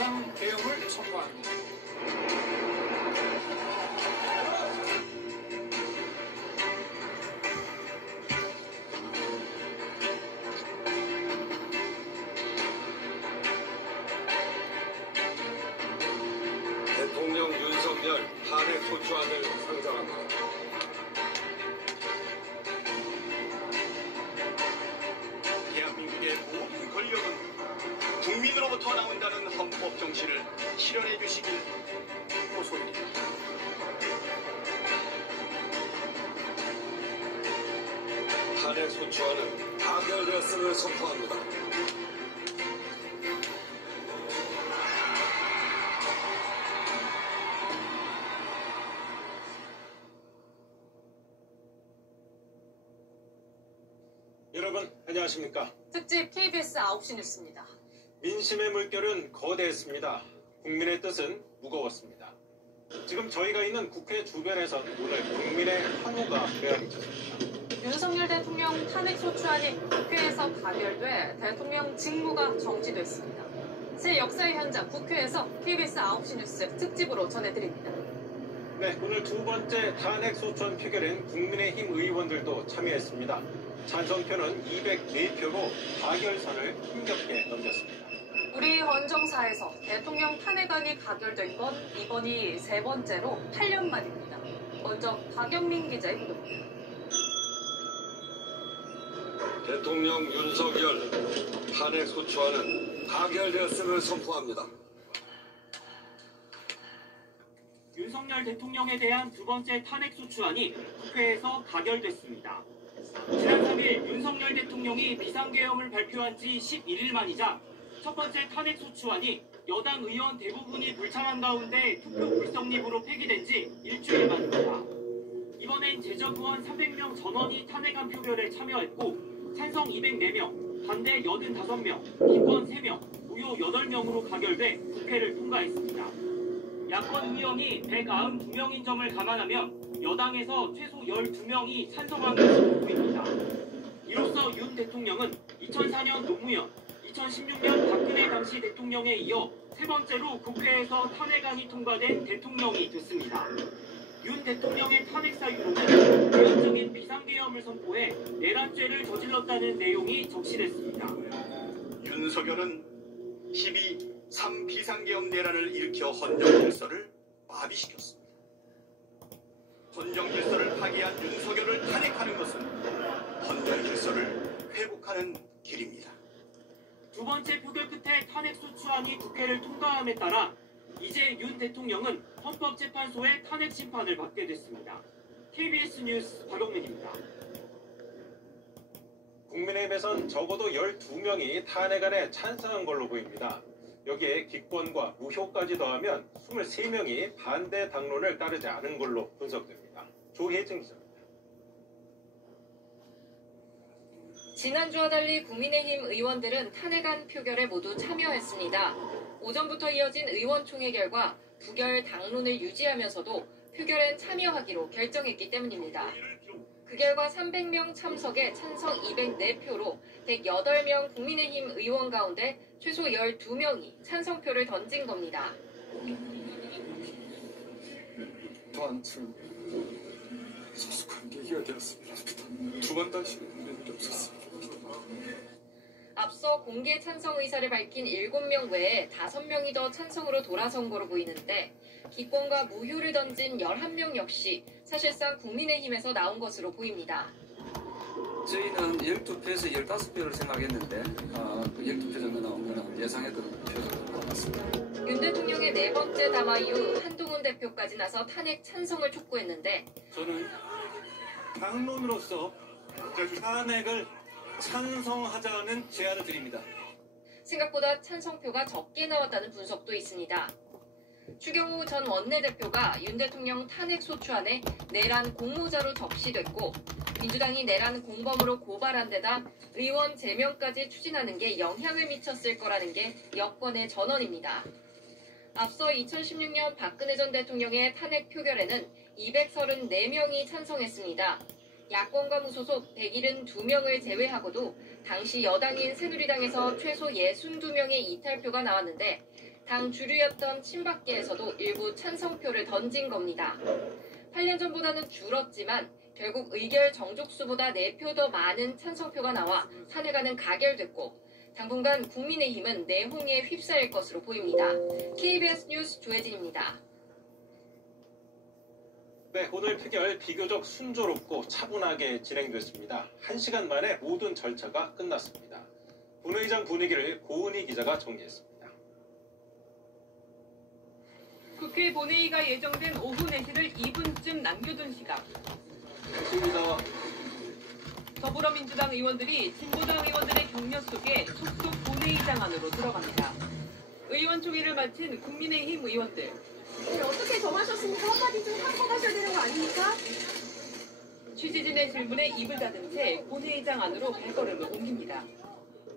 비상계엄을 선포합니다. 대통령 윤석열 탄핵 소추안을 상정합니다. 대한민국의 모든 권력은 국민으로부터 나온다는 헌법 정신을 실현해 주시길 호소드립니다. 탄핵 소추안은 가결되었음을 선포합니다. 여러분 안녕하십니까? 특집 KBS 9시 뉴스입니다. 민심의 물결은 거대했습니다. 국민의 뜻은 무거웠습니다. 지금 저희가 있는 국회 주변에선 오늘 국민의 항우가 되어있습니다. 윤석열 대통령 탄핵 소추안이 국회에서 가결돼 대통령 직무가 정지됐습니다. 새 역사의 현장 국회에서 KBS 9시 뉴스 특집으로 전해드립니다. 네, 오늘 두 번째 탄핵 소추안 표결엔 국민의힘 의원들도 참여했습니다. 찬성표는 204표로 가결선을 힘겹게 넘겼습니다. 우리 헌정사에서 대통령 탄핵안이 가결된 건 이번이 세 번째로 8년 만입니다. 먼저 박영민 기자의 보도입니다. 대통령 윤석열 탄핵 소추안은 가결되었음을 선포합니다. 윤석열 대통령에 대한 두 번째 탄핵 소추안이 국회에서 가결됐습니다. 지난 3일 윤석열 대통령이 비상계엄을 발표한 지 11일 만이자 첫 번째 탄핵 소추안이 여당 의원 대부분이 불참한 가운데 투표 불성립으로 폐기된 지 일주일 만입니다. 이번엔 제적 의원 300명 전원이 탄핵안 표결에 참여했고 찬성 204명, 반대 85명, 기권 3명, 무효 8명으로 가결돼 국회를 통과했습니다. 야권 의원이 192명인 점을 감안하면 여당에서 최소 12명이 찬성한 것으로 보입니다. 이로써 윤 대통령은 2004년 노무현, 2016년 박근혜 당시 대통령에 이어 세 번째로 국회에서 탄핵안이 통과된 대통령이 됐습니다. 윤 대통령의 탄핵 사유로는 개헌적인 비상계엄을 선포해 내란죄를 저질렀다는 내용이 적시됐습니다. 윤석열은 12.3 비상계엄 내란을 일으켜 헌정질서를 마비시켰습니다. 헌정질서를 파기한 윤석열을 탄핵하는 것은 헌정질서를 회복하는 길입니다. 두 번째 표결 끝에 탄핵 소추안이 국회를 통과함에 따라 이제 윤 대통령은 헌법재판소의 탄핵 심판을 받게 됐습니다. KBS 뉴스 박영민입니다. 국민의힘에선 적어도 12명이 탄핵안에 찬성한 걸로 보입니다. 여기에 기권과 무효까지 더하면 23명이 반대 당론을 따르지 않은 걸로 분석됩니다. 조혜진 기자입니다. 지난주와 달리 국민의힘 의원들은 탄핵안 표결에 모두 참여했습니다. 오전부터 이어진 의원총회 결과 부결 당론을 유지하면서도 표결엔 참여하기로 결정했기 때문입니다. 그 결과 300명 참석에 찬성 204표로 108명 국민의힘 의원 가운데 최소 12명이 찬성표를 던진 겁니다. 저한테는 소속한 계기가 되었습니다. 두 번 다시 일이 없었습니다. 앞서 공개 찬성 의사를 밝힌 7명 외에 5명이 더 찬성으로 돌아선 거로 보이는데 기권과 무효를 던진 11명 역시 사실상 국민의힘에서 나온 것으로 보입니다. 저희는 12표에서 15표를 생각했는데 12표 정도 나온 거는 예상했던 표 정도 나왔습니다. 윤 대통령의 네 번째 담화 이후 한동훈 대표까지 나서 탄핵 찬성을 촉구했는데 저는 당론으로서 탄핵을 찬성하자는 제안을 드립니다. 생각보다 찬성표가 적게 나왔다는 분석도 있습니다. 추경호 전 원내대표가 윤 대통령 탄핵 소추안에 내란 공모자로 적시됐고 민주당이 내란 공범으로 고발한 데다 의원 제명까지 추진하는 게 영향을 미쳤을 거라는 게 여권의 전언입니다. 앞서 2016년 박근혜 전 대통령의 탄핵 표결에는 234명이 찬성했습니다. 야권과 무소속 172명을 제외하고도 당시 여당인 새누리당에서 최소 62명의 이탈표가 나왔는데 당 주류였던 친박계에서도 일부 찬성표를 던진 겁니다. 8년 전보다는 줄었지만 결국 의결 정족수보다 4표 더 많은 찬성표가 나와 탄핵안은 가결됐고 당분간 국민의힘은 내홍에 휩싸일 것으로 보입니다. KBS 뉴스 조혜진입니다. 네, 오늘 표결 비교적 순조롭고 차분하게 진행됐습니다. 1시간 만에 모든 절차가 끝났습니다. 본회의장 분위기를 고은희 기자가 정리했습니다. 국회 본회의가 예정된 오후 4시를 2분쯤 남겨둔 시각. 맞습니다. 더불어민주당 의원들이 진보당 의원들의 격려 속에 속속 본회의장 안으로 들어갑니다. 의원 총회를 마친 국민의힘 의원들. 어떻게 정하셨습니까? 한마디 좀 하고 가셔야 되는 거 아닙니까? 취재진의 질문에 입을 닫은 채 본회의장 안으로 발걸음을 옮깁니다.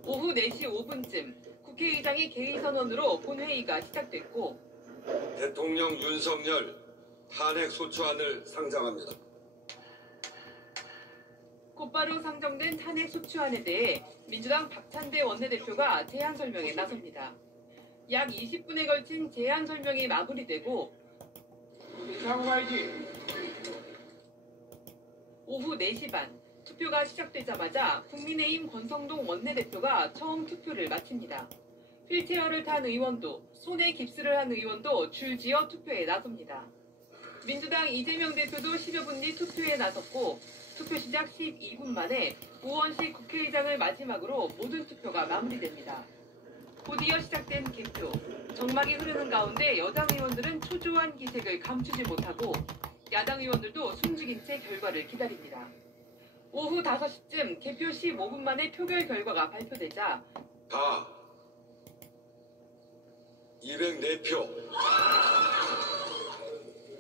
오후 4시 5분쯤 국회의장의 개의 선언으로 본회의가 시작됐고 대통령 윤석열 탄핵 소추안을 상정합니다. 곧바로 상정된 탄핵 소추안에 대해 민주당 박찬대 원내대표가 제안 설명에 나섭니다. 약 20분에 걸친 제안 설명이 마무리되고 오후 4시 반 투표가 시작되자마자 국민의힘 권성동 원내대표가 처음 투표를 마칩니다. 휠체어를 탄 의원도 손에 깁스를 한 의원도 줄지어 투표에 나섭니다. 민주당 이재명 대표도 10여 분 뒤 투표에 나섰고 투표 시작 12분 만에 우원식 국회의장을 마지막으로 모든 투표가 마무리됩니다. 곧이어 시작된 개표. 정막이 흐르는 가운데 여당 의원들은 초조한 기색을 감추지 못하고 야당 의원들도 숨죽인 채 결과를 기다립니다. 오후 5시쯤 개표 15분 만에 표결 결과가 발표되자 다 204표.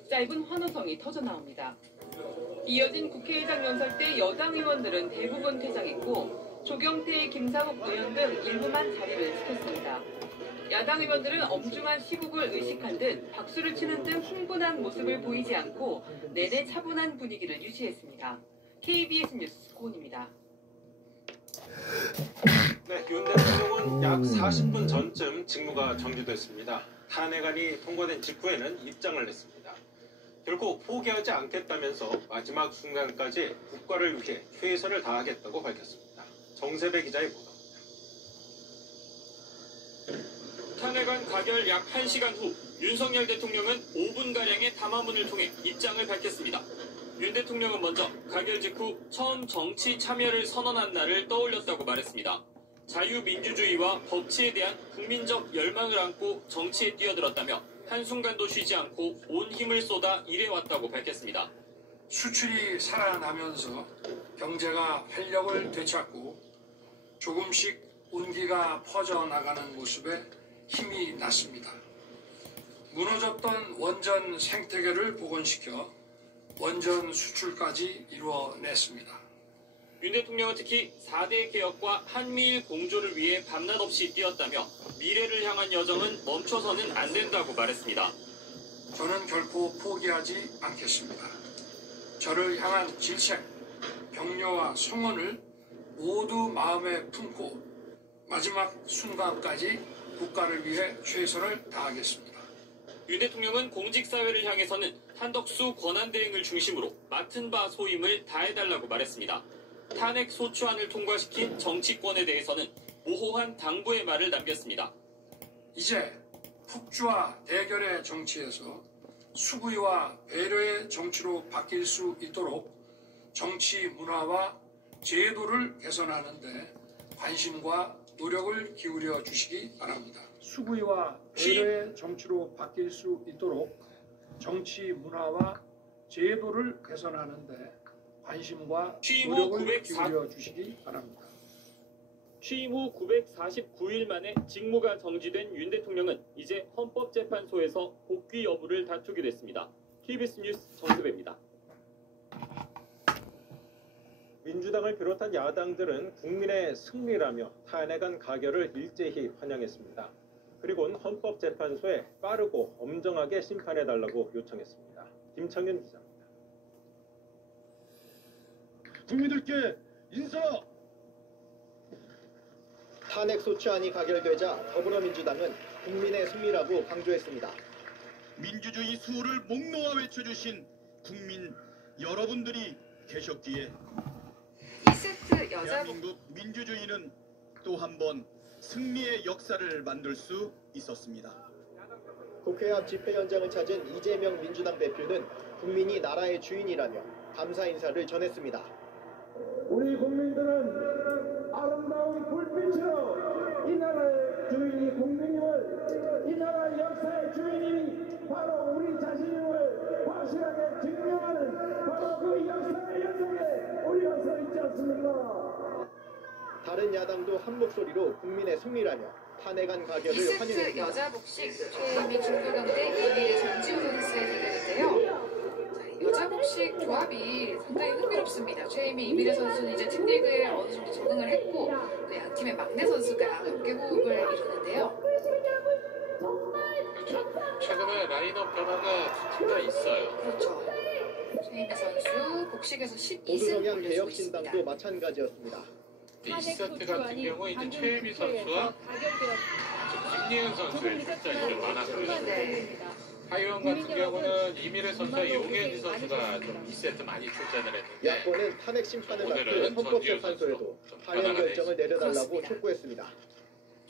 짧은 환호성이 터져나옵니다. 이어진 국회의장 연설 때 여당 의원들은 대부분 퇴장했고 조경태, 김상욱 의원 등 일부만 자리를 지켰습니다. 야당 의원들은 엄중한 시국을 의식한 듯 박수를 치는 등 흥분한 모습을 보이지 않고 내내 차분한 분위기를 유지했습니다. KBS 뉴스 고은입니다. 네, 윤 대통령은 약 40분 전쯤 직무가 정지됐습니다. 탄핵안이 통과된 직후에는 입장을 냈습니다. 결코 포기하지 않겠다면서 마지막 순간까지 국가를 위해 최선을 다하겠다고 밝혔습니다. 정세배 기자의 보도입니다. 탄핵안 가결 약 1시간 후 윤석열 대통령은 5분가량의 담화문을 통해 입장을 밝혔습니다. 윤 대통령은 먼저 가결 직후 처음 정치 참여를 선언한 날을 떠올렸다고 말했습니다. 자유민주주의와 법치에 대한 국민적 열망을 안고 정치에 뛰어들었다며 한순간도 쉬지 않고 온 힘을 쏟아 일해왔다고 밝혔습니다. 수출이 살아나면서 경제가 활력을 되찾고 조금씩 온기가 퍼져나가는 모습에 힘이 났습니다. 무너졌던 원전 생태계를 복원시켜 원전 수출까지 이루어냈습니다. 윤 대통령은 특히 4대 개혁과 한미일 공조를 위해 밤낮 없이 뛰었다며 미래를 향한 여정은 멈춰서는 안 된다고 말했습니다. 저는 결코 포기하지 않겠습니다. 저를 향한 질책, 격려와 성원을 모두 마음에 품고 마지막 순간까지 국가를 위해 최선을 다하겠습니다. 윤 대통령은 공직사회를 향해서는 한덕수 권한대행을 중심으로 맡은 바 소임을 다해달라고 말했습니다. 탄핵 소추안을 통과시킨 정치권에 대해서는 모호한 당부의 말을 남겼습니다. 이제 폭주와 대결의 정치에서 수구와 배려의 정치로 바뀔 수 있도록 정치 문화와 제도를 개선하는 데 관심과 노력을 기울여 주시기 바랍니다. 수구와 배려의 정치로 바뀔 수 있도록 정치 문화와 제도를 개선하는 데 관심과 노력을 기울여 주시기 바랍니다. 취임 후 949일 만에 직무가 정지된 윤 대통령은 이제 헌법재판소에서 복귀 여부를 다투게 됐습니다. KBS 뉴스 정세배입니다. 민주당을 비롯한 야당들은 국민의 승리라며 탄핵안 가결을 일제히 환영했습니다. 그리고는 헌법재판소에 빠르고 엄정하게 심판해달라고 요청했습니다. 김창윤 기자입니다. 국민들께 인사! 탄핵 소추안이 가결되자 더불어민주당은 국민의 승리라고 강조했습니다. 민주주의 수호를 목 놓아 외쳐주신 국민 여러분들이 계셨기에 2세트 여자 대한민국 민주주의는 또 한 번 승리의 역사를 만들 수 있었습니다. 국회 앞 집회 현장을 찾은 이재명 민주당 대표는 국민이 나라의 주인이라며 감사 인사를 전했습니다. 우리 국민들은 아름다운 불빛으로 이 나라의 주인이 국민임을, 이 나라의 역사의 주인이 바로 우리 자신임을 확실하게 증명하는 바로 그 역사의 연속에 우리가 서 있지 않습니까? 다른 야당도 한 목소리로 국민의 승리라며 탄핵안 가결을 2세트 환영했습니다. 여자 복식 최혜미 중도경대 이미래 정지우 선수의 대결인데요. 여자 복식 조합이 상당히 흥미롭습니다. 최혜미 이미래 선수는 이제 팀리그에 어느 정도 적응을 했고 또 양 팀의 막내 선수가 함께 호흡을 이루는데요. 최근에 라인업 변화가 둘 다 있어요. 그렇죠. 최혜미 선수 복식에서 12승 보수성향 올려주고 개혁신당도 있습니다. 마찬가지였습니다. 2세트 같은 경우 이제 최혜미 선수와 김예은 선수의 출전이 좀 많았고요. 네. 하이원 같은 경우는 이미래 선수와 용현지 선수가 좀 2세트 많이 출전을 했는데 야권은 탄핵 심판을 맡은 오늘은 헌법재판소에도 파면 결정을 내려달라고 그렇습니다. 촉구했습니다.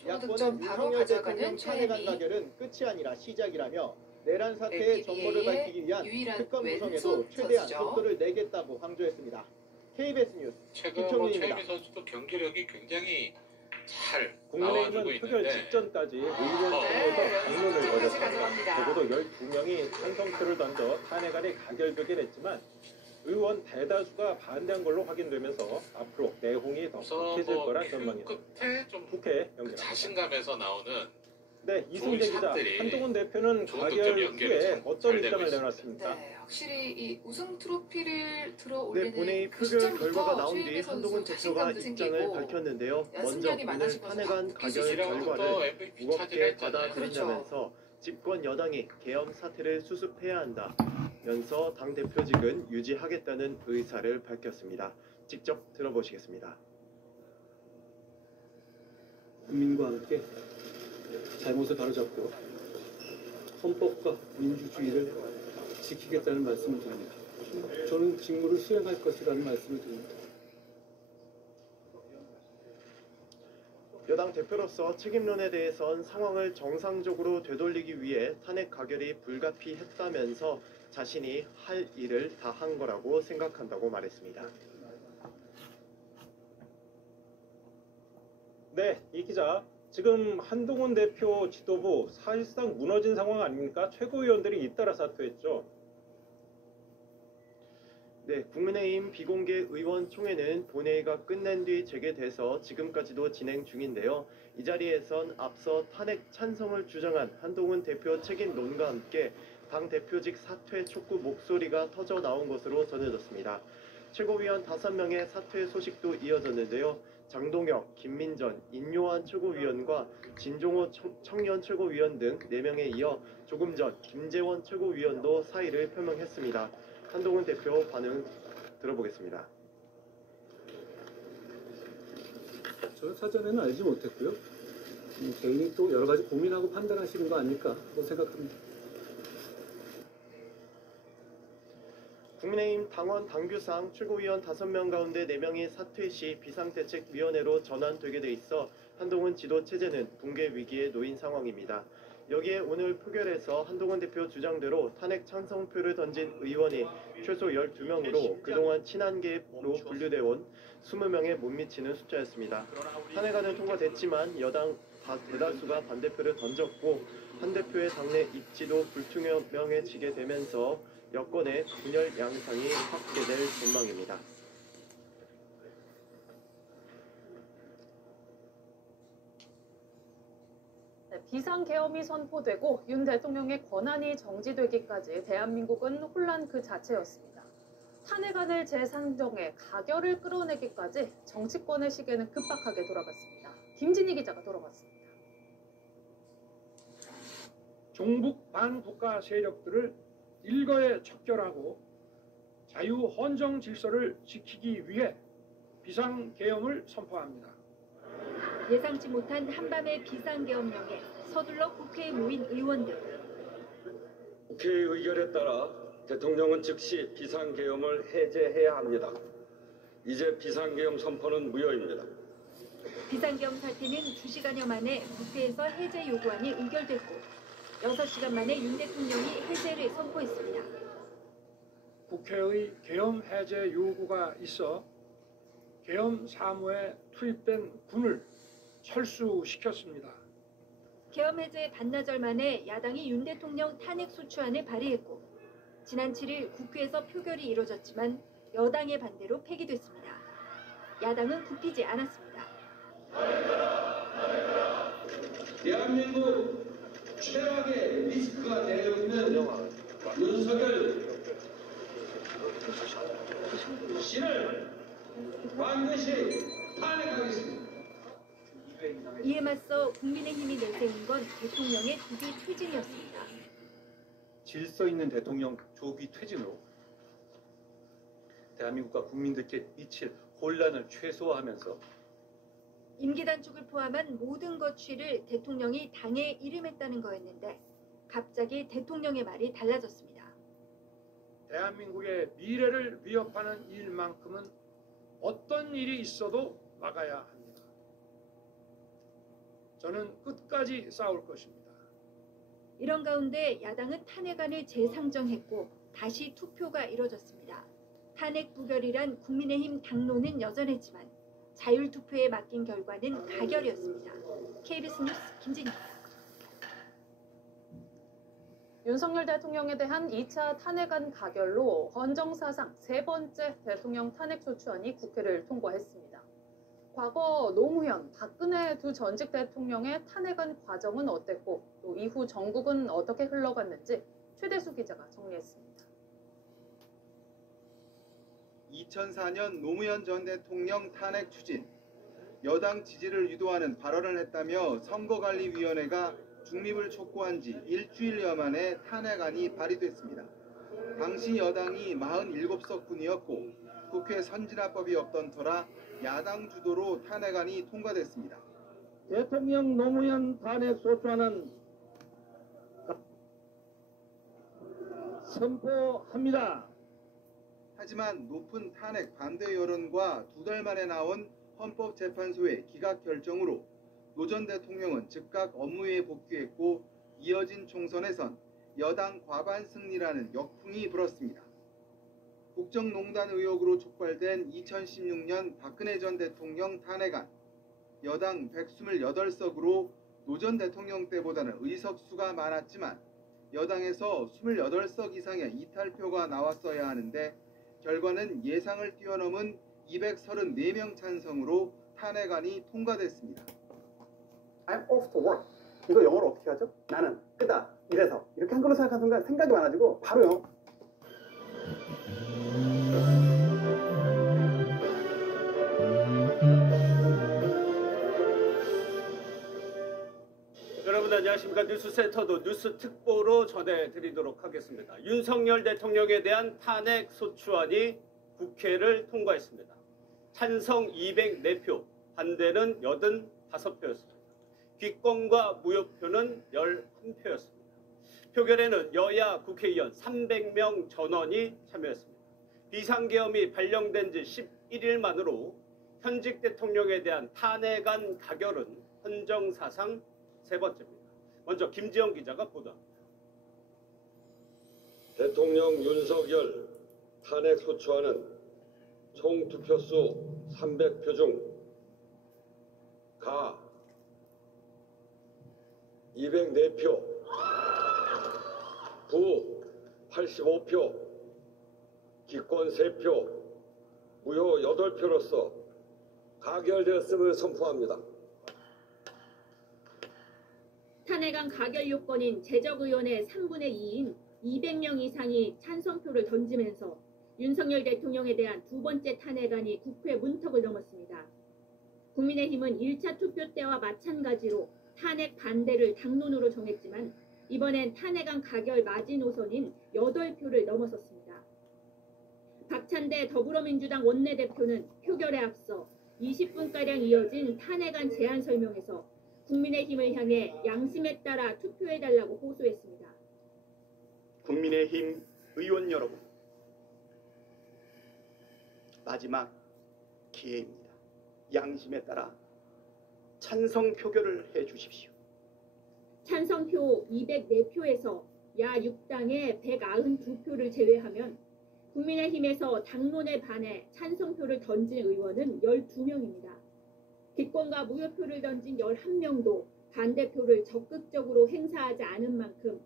야권은 득점 바로 윤석열 가져가는 대통령 탄핵안 최혜미. 가결은 끝이 아니라 시작이라며 내란 사태의 LPBA의 전모를 밝히기 위한 유일한 특검 구성에도 왼손 최대한 선수죠. 속도를 내겠다고 강조했습니다. KBS 뉴스 최근 김청민입니다. 최혜미 선수도 경기력이 굉장히 잘 나와주고 국민의힘은 표결 있는데 직전까지 네, 의원총회에서 당론을 연습까지 걸었습니다. 가져갑니다. 적어도 12명이 찬성표를 던져 탄핵안이 가결되긴 했지만 의원 대다수가 반대한 걸로 확인되면서 앞으로 내홍이 더 우선 격해질 뭐 거란 전망입니다. 끝에 좀 국회 그 연결합니다. 자신감에서 나오는 네, 이승재 기자, 샷들이 한동훈 대표는 좋은 가결 득점 연결이 후에 잘 어떤 되고 입장을 있습니다. 내놨습니까? 네, 확실히 이 우승 트로피를 들어 네, 올리는 본회의 그 표결 시점부터 결과가 나온 뒤 최혜미 선수 한동훈 대표가 자신감도 입장을 생기고 밝혔는데요. 먼저 연습량이 오늘 많아지면서 탄핵안 바뀌기 가결 시작하고 또 결과를 MVP 무겁게 차지를 했잖아요. 받아들이면서 집권 여당이 계엄 사태를 수습해야 한다면서 당 대표직은 유지하겠다는 의사를 밝혔습니다. 직접 들어보시겠습니다. 국민과 함께 잘못을 바로잡고 헌법과 민주주의를 지키겠다는 말씀을 드립니다. 저는 직무를 수행할 것이라는 말씀을 드립니다. 여당 대표로서 책임론에 대해선 상황을 정상적으로 되돌리기 위해 탄핵 가결이 불가피했다면서 자신이 할 일을 다 한 거라고 생각한다고 말했습니다. 네, 이 기자. 지금 한동훈 대표 지도부 사실상 무너진 상황 아닙니까? 최고위원들이 잇따라 사퇴했죠. 네, 국민의힘 비공개 의원총회는 본회의가 끝난 뒤 재개돼서 지금까지도 진행 중인데요. 이 자리에선 앞서 탄핵 찬성을 주장한 한동훈 대표 책임론과 함께 당 대표직 사퇴 촉구 목소리가 터져 나온 것으로 전해졌습니다. 최고위원 5명의 사퇴 소식도 이어졌는데요. 장동혁, 김민전, 인요한 최고위원과 진종호 청년 최고위원 등 4명에 이어 조금 전 김재원 최고위원도 사의를 표명했습니다. 한동훈 대표 반응 들어보겠습니다. 저는 사전에는 알지 못했고요. 개인이 또 여러 가지 고민하고 판단하시는 거 아닐까 생각합니다. 국민의힘 당원 당규상 최고위원 5명 가운데 4명이 사퇴 시 비상대책위원회로 전환되게 돼 있어 한동훈 지도 체제는 붕괴 위기에 놓인 상황입니다. 여기에 오늘 표결에서 한동훈 대표 주장대로 탄핵 찬성표를 던진 의원이 최소 12명으로 그동안 친한계로 분류돼 온 20명에 못 미치는 숫자였습니다. 탄핵안은 통과됐지만 여당 대다수가 반대표를 던졌고 한 대표의 당내 입지도 불투명해지게 되면서 여권의 분열 양상이 확대될 전망입니다. 네, 비상계엄이 선포되고 윤 대통령의 권한이 정지되기까지 대한민국은 혼란 그 자체였습니다. 탄핵안을 재상정해 가결을 끌어내기까지 정치권의 시계는 급박하게 돌아갔습니다. 김진희 기자가 돌아왔습니다. 종북 반국가 세력들을 일거에 척결하고 자유 헌정 질서를 지키기 위해 비상계엄을 선포합니다. 예상치 못한 한밤의 비상계엄령에 서둘러 국회에 모인 의원들. 국회의 의결에 따라 대통령은 즉시 비상계엄을 해제해야 합니다. 이제 비상계엄 선포는 무효입니다. 비상계엄 사태는 2시간여 만에 국회에서 해제 요구안이 의결됐고 6시간 만에 윤 대통령이 해제를 선포했습니다. 국회의 계엄 해제 요구가 있어 계엄 사무에 투입된 군을 철수시켰습니다. 계엄 해제 반나절 만에 야당이 윤 대통령 탄핵 소추안을 발의했고 지난 7일 국회에서 표결이 이뤄졌지만 여당의 반대로 폐기됐습니다. 야당은 굽히지 않았습니다. 대한민국 최악의 리스크가 되어 있는 윤석열 씨를 반드시 탄핵하겠습니다. 이에 맞서 국민의힘이 내세운 건 대통령의 조기 퇴진이었습니다. 질서 있는 대통령 조기 퇴진으로 대한민국과 국민들께 미칠 혼란을 최소화하면서 임기 단축을 포함한 모든 거취를 대통령이 당에 이름했다는 거였는데 갑자기 대통령의 말이 달라졌습니다. 대한민국의 미래를 위협하는 일만큼은 어떤 일이 있어도 막아야 합니다. 저는 끝까지 싸울 것입니다. 이런 가운데 야당은 탄핵안을 재상정했고 다시 투표가 이뤄졌습니다. 탄핵 부결이란 국민의힘 당론은 여전했지만 자율투표에 맡긴 결과는 가결이었습니다. KBS 뉴스 김진희입니다. 윤석열 대통령에 대한 2차 탄핵안 가결로 헌정사상 3번째 대통령 탄핵소추안이 국회를 통과했습니다. 과거 노무현, 박근혜 두 전직 대통령의 탄핵안 과정은 어땠고 또 이후 전국은 어떻게 흘러갔는지 최대수 기자가 정리했습니다. 2004년 노무현 전 대통령 탄핵 추진, 여당 지지를 유도하는 발언을 했다며 선거관리위원회가 중립을 촉구한 지 일주일여 만에 탄핵안이 발의됐습니다. 당시 여당이 47석뿐이었고 국회 선진화법이 없던 터라 야당 주도로 탄핵안이 통과됐습니다. 대통령 노무현 탄핵 소추안은 선포합니다. 하지만 높은 탄핵 반대 여론과 2달 만에 나온 헌법재판소의 기각 결정으로 노 전 대통령은 즉각 업무에 복귀했고 이어진 총선에선 여당 과반 승리라는 역풍이 불었습니다. 국정농단 의혹으로 촉발된 2016년 박근혜 전 대통령 탄핵안, 여당 128석으로 노 전 대통령 때보다는 의석수가 많았지만 여당에서 28석 이상의 이탈표가 나왔어야 하는데 결과는 예상을 뛰어넘은 234명 찬성으로 탄핵안이 통과됐습니다. I'm off to work. 이거 영어로 어떻게 하죠? 나는 끄다. 이래서 이렇게 한글로 생각하는 순간 생각이 많아지고 바로요. 여러분 안녕하십니까. 뉴스센터도 뉴스 특보로 전해드리도록 하겠습니다. 윤석열 대통령에 대한 탄핵 소추안이 국회를 통과했습니다. 찬성 204표, 반대는 85표였습니다. 기권과 무효표는 11표였습니다. 표결에는 여야 국회의원 300명 전원이 참여했습니다. 비상계엄이 발령된 지 11일 만으로 현직 대통령에 대한 탄핵안 가결은 헌정사상 3번째입니다. 먼저 김지영 기자가 보도합니다. 대통령 윤석열 탄핵 소추안은 총 투표수 300표 중 가 204표, 부 85표, 기권 3표, 무효 8표로서 가결되었음을 선포합니다. 탄핵안 가결 요건인 제적의원의 3분의 2인 200명 이상이 찬성표를 던지면서 윤석열 대통령에 대한 2번째 탄핵안이 국회 문턱을 넘었습니다. 국민의힘은 1차 투표 때와 마찬가지로 탄핵 반대를 당론으로 정했지만 이번엔 탄핵안 가결 마지노선인 8표를 넘어섰습니다. 박찬대 더불어민주당 원내대표는 표결에 앞서 20분가량 이어진 탄핵안 제안 설명에서 국민의힘을 향해 양심에 따라 투표해달라고 호소했습니다. 국민의힘 의원 여러분, 마지막 기회입니다. 양심에 따라 찬성 표결을 해 주십시오. 찬성표 204표에서 야 6당의 192표를 제외하면 국민의힘에서 당론에 반해 찬성표를 던진 의원은 12명입니다. 기권과 무효표를 던진 11명도 반대표를 적극적으로 행사하지 않은 만큼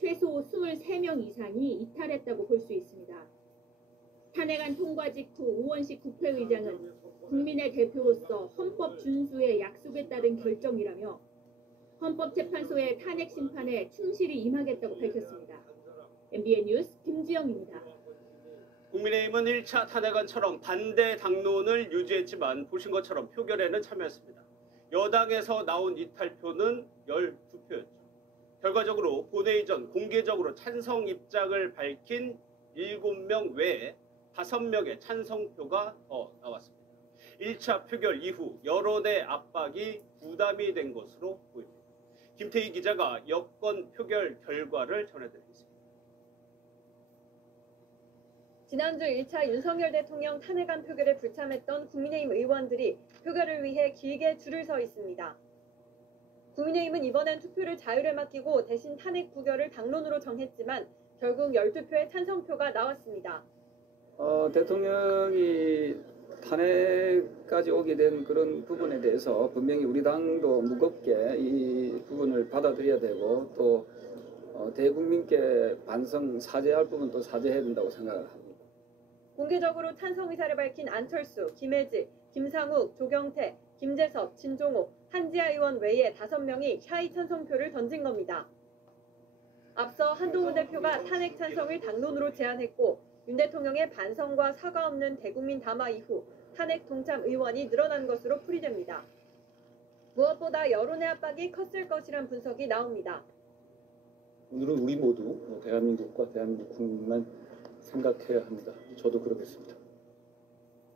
최소 23명 이상이 이탈했다고 볼 수 있습니다. 탄핵안 통과 직후 우원식 국회의장은 국민의 대표로서 헌법 준수의 약속에 따른 결정이라며 헌법재판소의 탄핵 심판에 충실히 임하겠다고 밝혔습니다. MBN 뉴스 김지영입니다. 국민의힘은 1차 탄핵안처럼 반대 당론을 유지했지만 보신 것처럼 표결에는 참여했습니다. 여당에서 나온 이탈표는 12표였죠. 결과적으로 본회의 전 공개적으로 찬성 입장을 밝힌 7명 외에 5명의 찬성표가 더 나왔습니다. 1차 표결 이후 여론의 압박이 부담이 된 것으로 보입니다. 김태희 기자가 여권 표결 결과를 전해드리겠습니다. 지난주 1차 윤석열 대통령 탄핵안 표결에 불참했던 국민의힘 의원들이 표결을 위해 길게 줄을 서 있습니다. 국민의힘은 이번엔 투표를 자율에 맡기고 대신 탄핵 부결을 당론으로 정했지만 결국 12표의 찬성표가 나왔습니다. 대통령이 탄핵까지 오게 된 그런 부분에 대해서 분명히 우리 당도 무겁게 이 부분을 받아들여야 되고 또 대국민께 반성 사죄할 부분도 사죄해야 된다고 생각을 합니다. 공개적으로 찬성 의사를 밝힌 안철수, 김혜지, 김상욱, 조경태, 김재섭, 진종호, 한지아 의원 외에 5명이 샤이 찬성표를 던진 겁니다. 앞서 한동훈 대표가 탄핵 찬성을 당론으로 제안했고 윤 대통령의 반성과 사과 없는 대국민 담화 이후 탄핵 동참 의원이 늘어난 것으로 풀이됩니다. 무엇보다 여론의 압박이 컸을 것이란 분석이 나옵니다. 오늘은 우리 모두 대한민국과 대한민국 국민만 생각해야 합니다. 저도 그러겠습니다.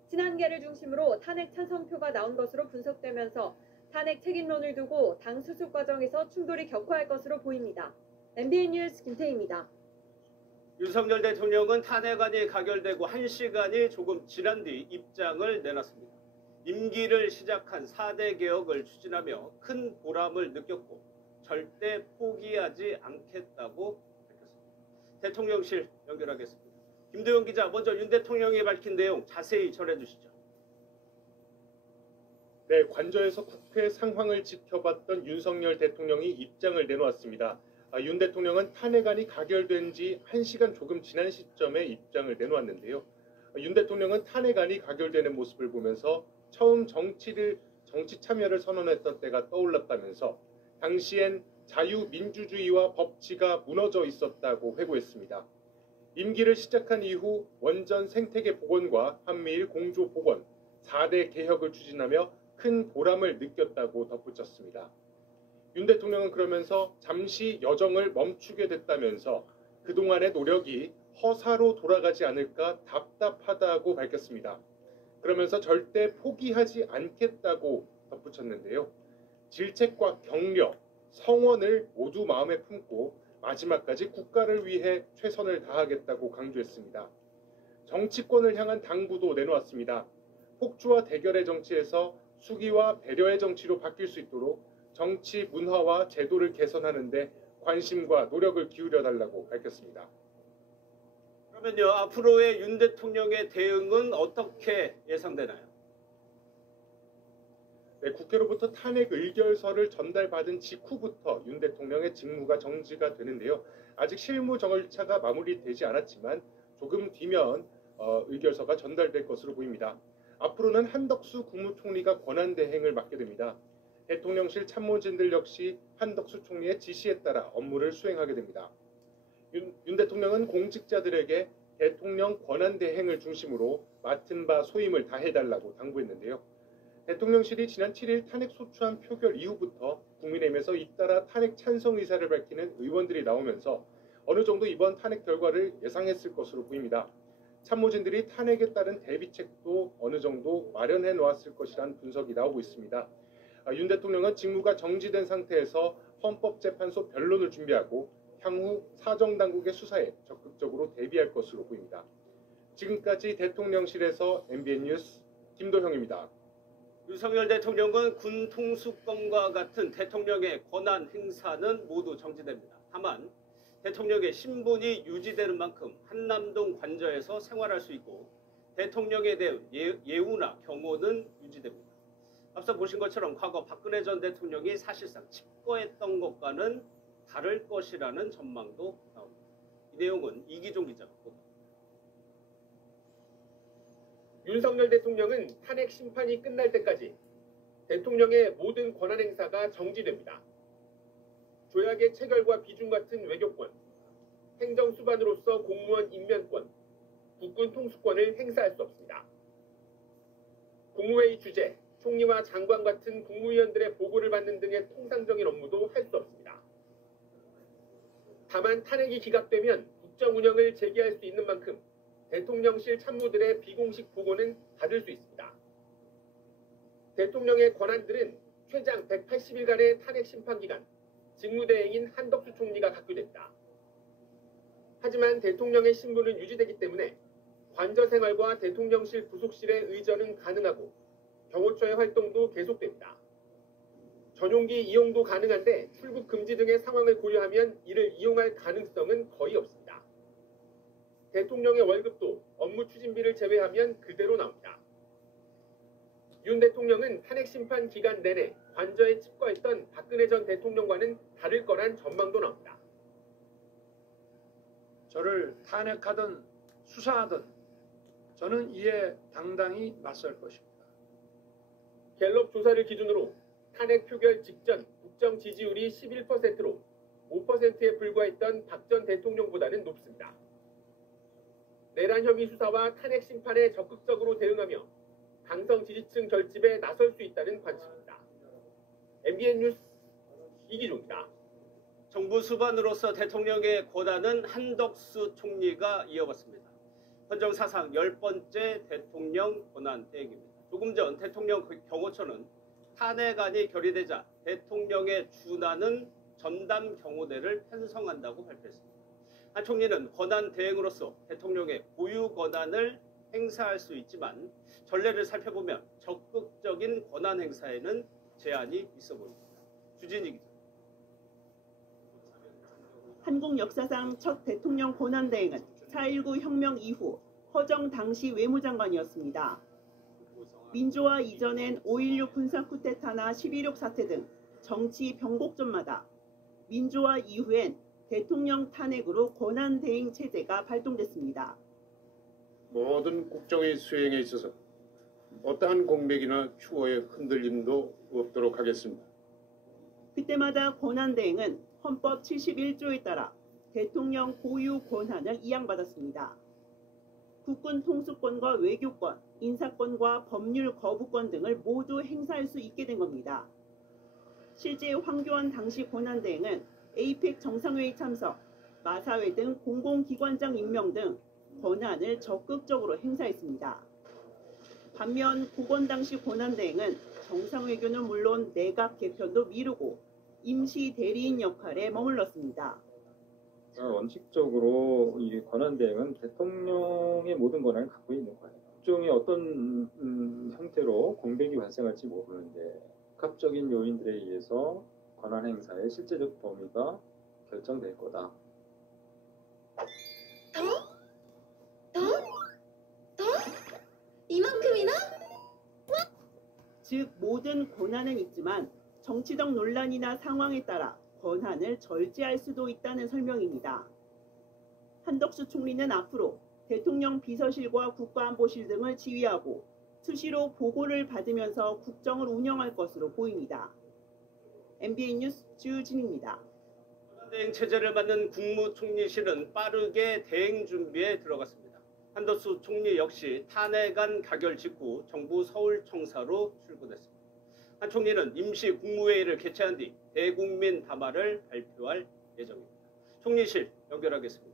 친한계를 중심으로 탄핵 찬성표가 나온 것으로 분석되면서 탄핵 책임론을 두고 당 수습 과정에서 충돌이 격화할 것으로 보입니다. MBN 뉴스 김태희입니다. 윤석열 대통령은 탄핵안이 가결되고 1시간이 조금 지난 뒤 입장을 내놨습니다. 임기를 시작한 4대 개혁을 추진하며 큰 보람을 느꼈고 절대 포기하지 않겠다고 밝혔습니다. 대통령실 연결하겠습니다. 김도영 기자, 먼저 윤 대통령이 밝힌 내용 자세히 전해주시죠. 네, 관저에서 국회 상황을 지켜봤던 윤석열 대통령이 입장을 내놓았습니다. 윤 대통령은 탄핵안이 가결된 지 1시간 조금 지난 시점에 입장을 내놓았는데요. 윤 대통령은 탄핵안이 가결되는 모습을 보면서 처음 정치 참여를 선언했던 때가 떠올랐다면서 당시엔 자유민주주의와 법치가 무너져 있었다고 회고했습니다. 임기를 시작한 이후 원전 생태계 복원과 한미일 공조 복원, 4대 개혁을 추진하며 큰 보람을 느꼈다고 덧붙였습니다. 윤 대통령은 그러면서 잠시 여정을 멈추게 됐다면서 그동안의 노력이 허사로 돌아가지 않을까 답답하다고 밝혔습니다. 그러면서 절대 포기하지 않겠다고 덧붙였는데요. 질책과 격려, 성원을 모두 마음에 품고 마지막까지 국가를 위해 최선을 다하겠다고 강조했습니다. 정치권을 향한 당부도 내놓았습니다. 폭주와 대결의 정치에서 수기와 배려의 정치로 바뀔 수 있도록 정치 문화와 제도를 개선하는 데 관심과 노력을 기울여달라고 밝혔습니다. 그러면요, 앞으로의 윤 대통령의 대응은 어떻게 예상되나요? 네, 국회로부터 탄핵 의결서를 전달받은 직후부터 윤 대통령의 직무가 정지가 되는데요. 아직 실무 절차가 마무리되지 않았지만 조금 뒤면 의결서가 전달될 것으로 보입니다. 앞으로는 한덕수 국무총리가 권한대행을 맡게 됩니다. 대통령실 참모진들 역시 한덕수 총리의 지시에 따라 업무를 수행하게 됩니다. 윤 대통령은 공직자들에게 대통령 권한대행을 중심으로 맡은 바 소임을 다해달라고 당부했는데요. 대통령실이 지난 7일 탄핵 소추안 표결 이후부터 국민의힘에서 잇따라 탄핵 찬성 의사를 밝히는 의원들이 나오면서 어느 정도 이번 탄핵 결과를 예상했을 것으로 보입니다. 참모진들이 탄핵에 따른 대비책도 어느 정도 마련해 놓았을 것이라는 분석이 나오고 있습니다. 윤 대통령은 직무가 정지된 상태에서 헌법재판소 변론을 준비하고 향후 사정당국의 수사에 적극적으로 대비할 것으로 보입니다. 지금까지 대통령실에서 MBN 뉴스 김도형입니다. 윤석열 대통령은 군 통수권과 같은 대통령의 권한 행사는 모두 정지됩니다. 다만 대통령의 신분이 유지되는 만큼 한남동 관저에서 생활할 수 있고 대통령에 대한 예우나 경호는 유지됩니다. 앞서 보신 것처럼 과거 박근혜 전 대통령이 사실상 칩거했던 것과는 다를 것이라는 전망도 나옵니다. 이 내용은 이기종 기자가 보도합니다. 윤석열 대통령은 탄핵 심판이 끝날 때까지 대통령의 모든 권한 행사가 정지됩니다. 조약의 체결과 비준 같은 외교권, 행정수반으로서 공무원 임면권, 국군 통수권을 행사할 수 없습니다. 국무회의 주재, 총리와 장관 같은 국무위원들의 보고를 받는 등의 통상적인 업무도 할 수 없습니다. 다만 탄핵이 기각되면 국정 운영을 재개할 수 있는 만큼 대통령실 참모들의 비공식 보고는 받을 수 있습니다. 대통령의 권한들은 최장 180일간의 탄핵 심판 기간, 직무대행인 한덕수 총리가 갖게 됩니다. 하지만 대통령의 신분은 유지되기 때문에 관저 생활과 대통령실 부속실의 의전은 가능하고 경호처의 활동도 계속됩니다. 전용기 이용도 가능한데 출국 금지 등의 상황을 고려하면 이를 이용할 가능성은 거의 없습니다. 대통령의 월급도 업무 추진비를 제외하면 그대로 나옵니다. 윤 대통령은 탄핵 심판 기간 내내 관저에 칩거했던 박근혜 전 대통령과는 다를 거란 전망도 나옵니다. 저를 탄핵하든 수사하든 저는 이에 당당히 맞설 것입니다. 갤럽 조사를 기준으로 탄핵 표결 직전 국정 지지율이 11%로 5%에 불과했던 박 전 대통령보다는 높습니다. 내란 혐의 수사와 탄핵 심판에 적극적으로 대응하며 강성 지지층 결집에 나설 수 있다는 관측입니다. MBN 뉴스 이기종입니다. 정부 수반으로서 대통령의 권한은 한덕수 총리가 이어갔습니다. 헌정사상 10번째 대통령 권한 대행입니다. 조금 전 대통령 경호처는 탄핵안이 결의되자 대통령의 준하는 전담 경호대를 편성한다고 발표했습니다. 한 총리는 권한 대행으로서 대통령의 고유 권한을 행사할 수 있지만 전례를 살펴보면 적극적인 권한 행사에는 제한이 있어 보입니다. 주진희 기자. 한국 역사상 첫 대통령 권한 대행은 4.19 혁명 이후 허정 당시 외무장관이었습니다. 민주화 이전엔 5.16 군사 쿠데타나 11.6 사태 등 정치 변곡점마다 민주화 이후엔 대통령 탄핵으로 권한 대행 체제가 발동됐습니다. 모든 국정의 수행에 있어서 어떠한 공백이나 추호의 흔들림도 없도록 하겠습니다. 그때마다 권한 대행은 헌법 71조에 따라 대통령 고유 권한을 이양받았습니다. 국군 통수권과 외교권, 인사권과 법률 거부권 등을 모두 행사할 수 있게 된 겁니다. 실제 황교안 당시 권한 대행은 에이펙 정상회의 참석, 마사회 등 공공기관장 임명 등 권한을 적극적으로 행사했습니다. 반면 고건 당시 권한 대행은 정상외교는 물론 내각 개편도 미루고 임시 대리인 역할에 머물렀습니다. 원칙적으로 이 권한 대행은 대통령의 모든 권한을 갖고 있는 거예요. 국정이 어떤 형태로 공백이 발생할지 모르는데 복합적인 요인들에 의해서 권한 행사의 실제적 범위가 결정될 거다. 이만큼이나? 즉 모든 권한은 있지만 정치적 논란이나 상황에 따라 권한을 절제할 수도 있다는 설명입니다. 한덕수 총리는 앞으로 대통령 비서실과 국가안보실 등을 지휘하고 수시로 보고를 받으면서 국정을 운영할 것으로 보입니다. MBN 뉴스 주진입니다. 대행 체제를 맡는 국무총리실은 빠르게 대행 준비에 들어갔습니다. 한덕수 총리 역시 탄핵안 가결 직후 정부 서울청사로 출근했습니다. 한 총리는 임시 국무회의를 개최한 뒤 대국민 담화를 발표할 예정입니다. 총리실 연결하겠습니다.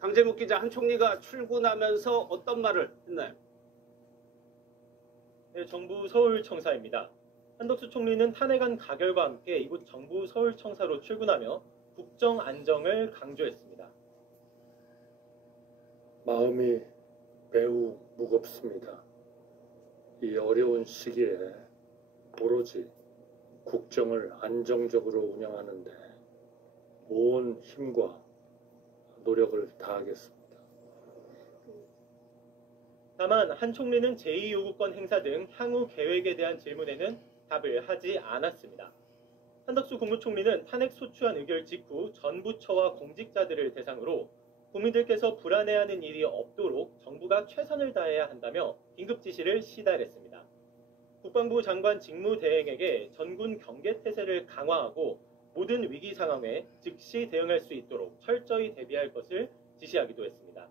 강재묵 기자, 한 총리가 출근하면서 어떤 말을 했나요? 네, 정부 서울청사입니다. 한덕수 총리는 탄핵안 가결과 함께 이곳 정부 서울청사로 출근하며 국정 안정을 강조했습니다. 마음이 매우 무겁습니다. 이 어려운 시기에 오로지 국정을 안정적으로 운영하는데 온 힘과 노력을 다하겠습니다. 다만 한 총리는 제2요구권 행사 등 향후 계획에 대한 질문에는 답을 하지 않았습니다. 한덕수 국무총리는 탄핵 소추안 의결 직후 전 부처와 공직자들을 대상으로 국민들께서 불안해하는 일이 없도록 정부가 최선을 다해야 한다며 긴급 지시를 시달했습니다. 국방부 장관 직무대행에게 전군 경계태세를 강화하고 모든 위기 상황에 즉시 대응할 수 있도록 철저히 대비할 것을 지시하기도 했습니다.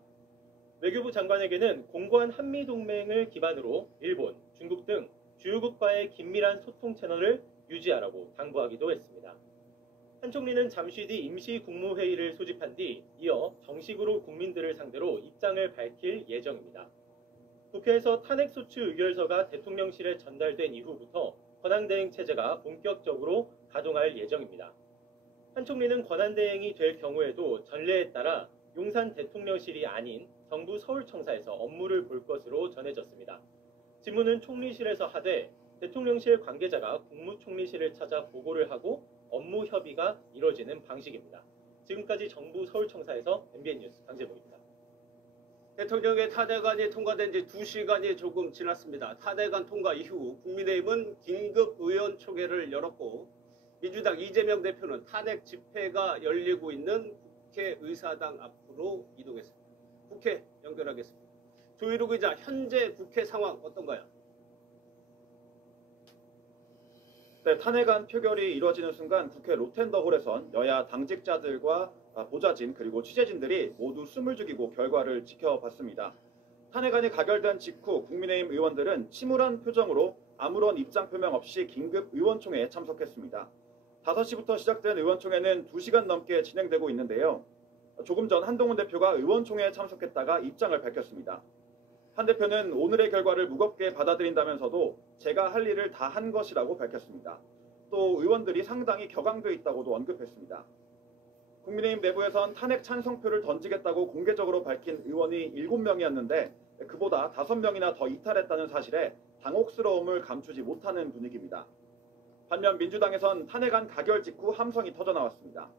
외교부 장관에게는 공고한 한미동맹을 기반으로 일본, 중국 등 주요국과의 긴밀한 소통 채널을 유지하라고 당부하기도 했습니다. 한 총리는 잠시 뒤 임시국무회의를 소집한 뒤 이어 정식으로 국민들을 상대로 입장을 밝힐 예정입니다. 국회에서 탄핵소추 의결서가 대통령실에 전달된 이후부터 권한대행 체제가 본격적으로 가동할 예정입니다. 한 총리는 권한대행이 될 경우에도 전례에 따라 용산 대통령실이 아닌 정부 서울청사에서 업무를 볼 것으로 전해졌습니다. 질문은 총리실에서 하되 대통령실 관계자가 국무총리실을 찾아 보고를 하고 업무 협의가 이뤄지는 방식입니다. 지금까지 정부 서울청사에서 MBN 뉴스 강재봉입니다. 대통령의 탄핵안이 통과된 지 2시간이 조금 지났습니다. 탄핵안 통과 이후 국민의힘은 긴급 의원총회를 열었고 민주당 이재명 대표는 탄핵 집회가 열리고 있는 국회의사당 앞으로 이동했습니다. 국회 연결하겠습니다. 조희루 기자, 현재 국회 상황 어떤가요? 네, 탄핵안 표결이 이루어지는 순간 국회 로텐더홀에선 여야 당직자들과 보좌진 그리고 취재진들이 모두 숨을 죽이고 결과를 지켜봤습니다. 탄핵안이 가결된 직후 국민의힘 의원들은 침울한 표정으로 아무런 입장 표명 없이 긴급 의원총회에 참석했습니다. 5시부터 시작된 의원총회는 2시간 넘게 진행되고 있는데요. 조금 전 한동훈 대표가 의원총회에 참석했다가 입장을 밝혔습니다. 한 대표는 오늘의 결과를 무겁게 받아들인다면서도 제가 할 일을 다 한 것이라고 밝혔습니다. 또 의원들이 상당히 격앙돼 있다고도 언급했습니다. 국민의힘 내부에선 탄핵 찬성표를 던지겠다고 공개적으로 밝힌 의원이 7명이었는데 그보다 5명이나 더 이탈했다는 사실에 당혹스러움을 감추지 못하는 분위기입니다. 반면 민주당에선 탄핵안 가결 직후 함성이 터져나왔습니다.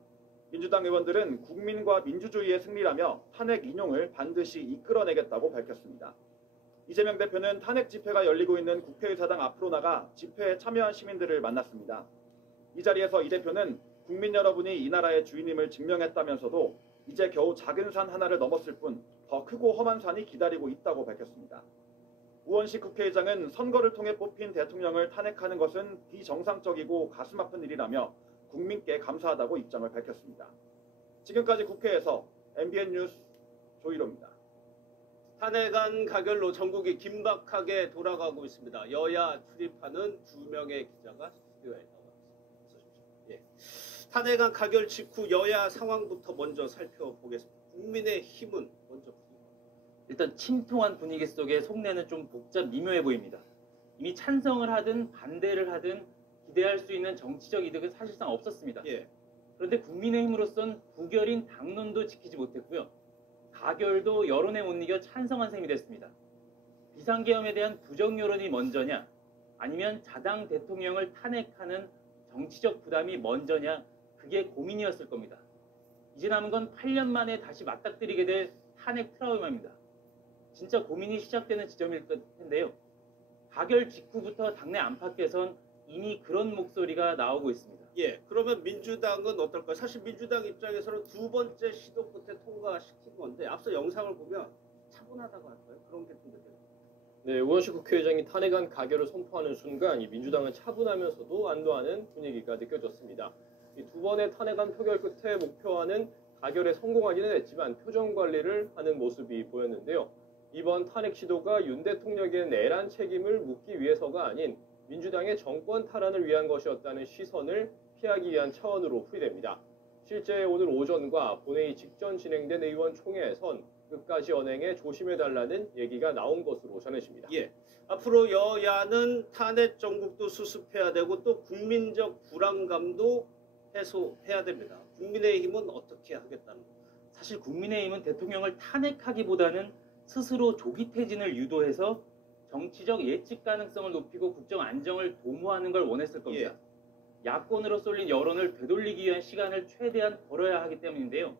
민주당 의원들은 국민과 민주주의의 승리라며 탄핵 인용을 반드시 이끌어내겠다고 밝혔습니다. 이재명 대표는 탄핵 집회가 열리고 있는 국회의사당 앞으로 나가 집회에 참여한 시민들을 만났습니다. 이 자리에서 이 대표는 국민 여러분이 이 나라의 주인임을 증명했다면서도 이제 겨우 작은 산 하나를 넘었을 뿐 더 크고 험한 산이 기다리고 있다고 밝혔습니다. 우원식 국회의장은 선거를 통해 뽑힌 대통령을 탄핵하는 것은 비정상적이고 가슴 아픈 일이라며 국민께 감사하다고 입장을 밝혔습니다. 지금까지 국회에서 MBN 뉴스 조희로입니다. 탄핵안 가결로 전국이 긴박하게 돌아가고 있습니다. 여야 출입하는 2명의 기자가 스튜디오에 나와 있습니다. 탄핵안 가결 직후 여야 상황부터 먼저 살펴보겠습니다. 국민의힘은 먼저. 일단 침통한 분위기 속에 속내는 좀 복잡 미묘해 보입니다. 이미 찬성을 하든 반대를 하든 기대할 수 있는 정치적 이득은 사실상 없었습니다. 그런데 국민의힘으로선 부결인 당론도 지키지 못했고요. 가결도 여론에 못 이겨 찬성한 셈이 됐습니다. 비상계엄에 대한 부정 여론이 먼저냐 아니면 자당 대통령을 탄핵하는 정치적 부담이 먼저냐 그게 고민이었을 겁니다. 이제 남은 건 8년 만에 다시 맞닥뜨리게 될 탄핵 트라우마입니다. 진짜 고민이 시작되는 지점일 텐데요. 가결 직후부터 당내 안팎에선 이미 그런 목소리가 나오고 있습니다. 그러면 민주당은 어떨까요? 사실 민주당 입장에서는 2번째 시도 끝에 통과시킨 건데 앞서 영상을 보면 차분하다고 할까요? 그런 게 좀 느껴져요. 네, 우원식 국회의장이 탄핵안 가결을 선포하는 순간 이 민주당은 차분하면서도 안도하는 분위기가 느껴졌습니다. 이 2번의 탄핵안 표결 끝에 목표하는 가결에 성공하기는 했지만 표정 관리를 하는 모습이 보였는데요. 이번 탄핵 시도가 윤 대통령의 내란 책임을 묻기 위해서가 아닌 민주당의 정권 탈환을 위한 것이었다는 시선을 피하기 위한 차원으로 풀이됩니다. 실제 오늘 오전과 본회의 직전 진행된 의원총회에선 끝까지 언행에 조심해달라는 얘기가 나온 것으로 전해집니다. 예. 앞으로 여야는 탄핵 정국도 수습해야 되고 또 국민적 불안감도 해소해야 됩니다. 국민의힘은 어떻게 하겠다는 겁니까? 사실 국민의힘은 대통령을 탄핵하기보다는 스스로 조기 퇴진을 유도해서 정치적 예측 가능성을 높이고 국정 안정을 도모하는 걸 원했을 겁니다. 야권으로 쏠린 여론을 되돌리기 위한 시간을 최대한 벌어야 하기 때문인데요.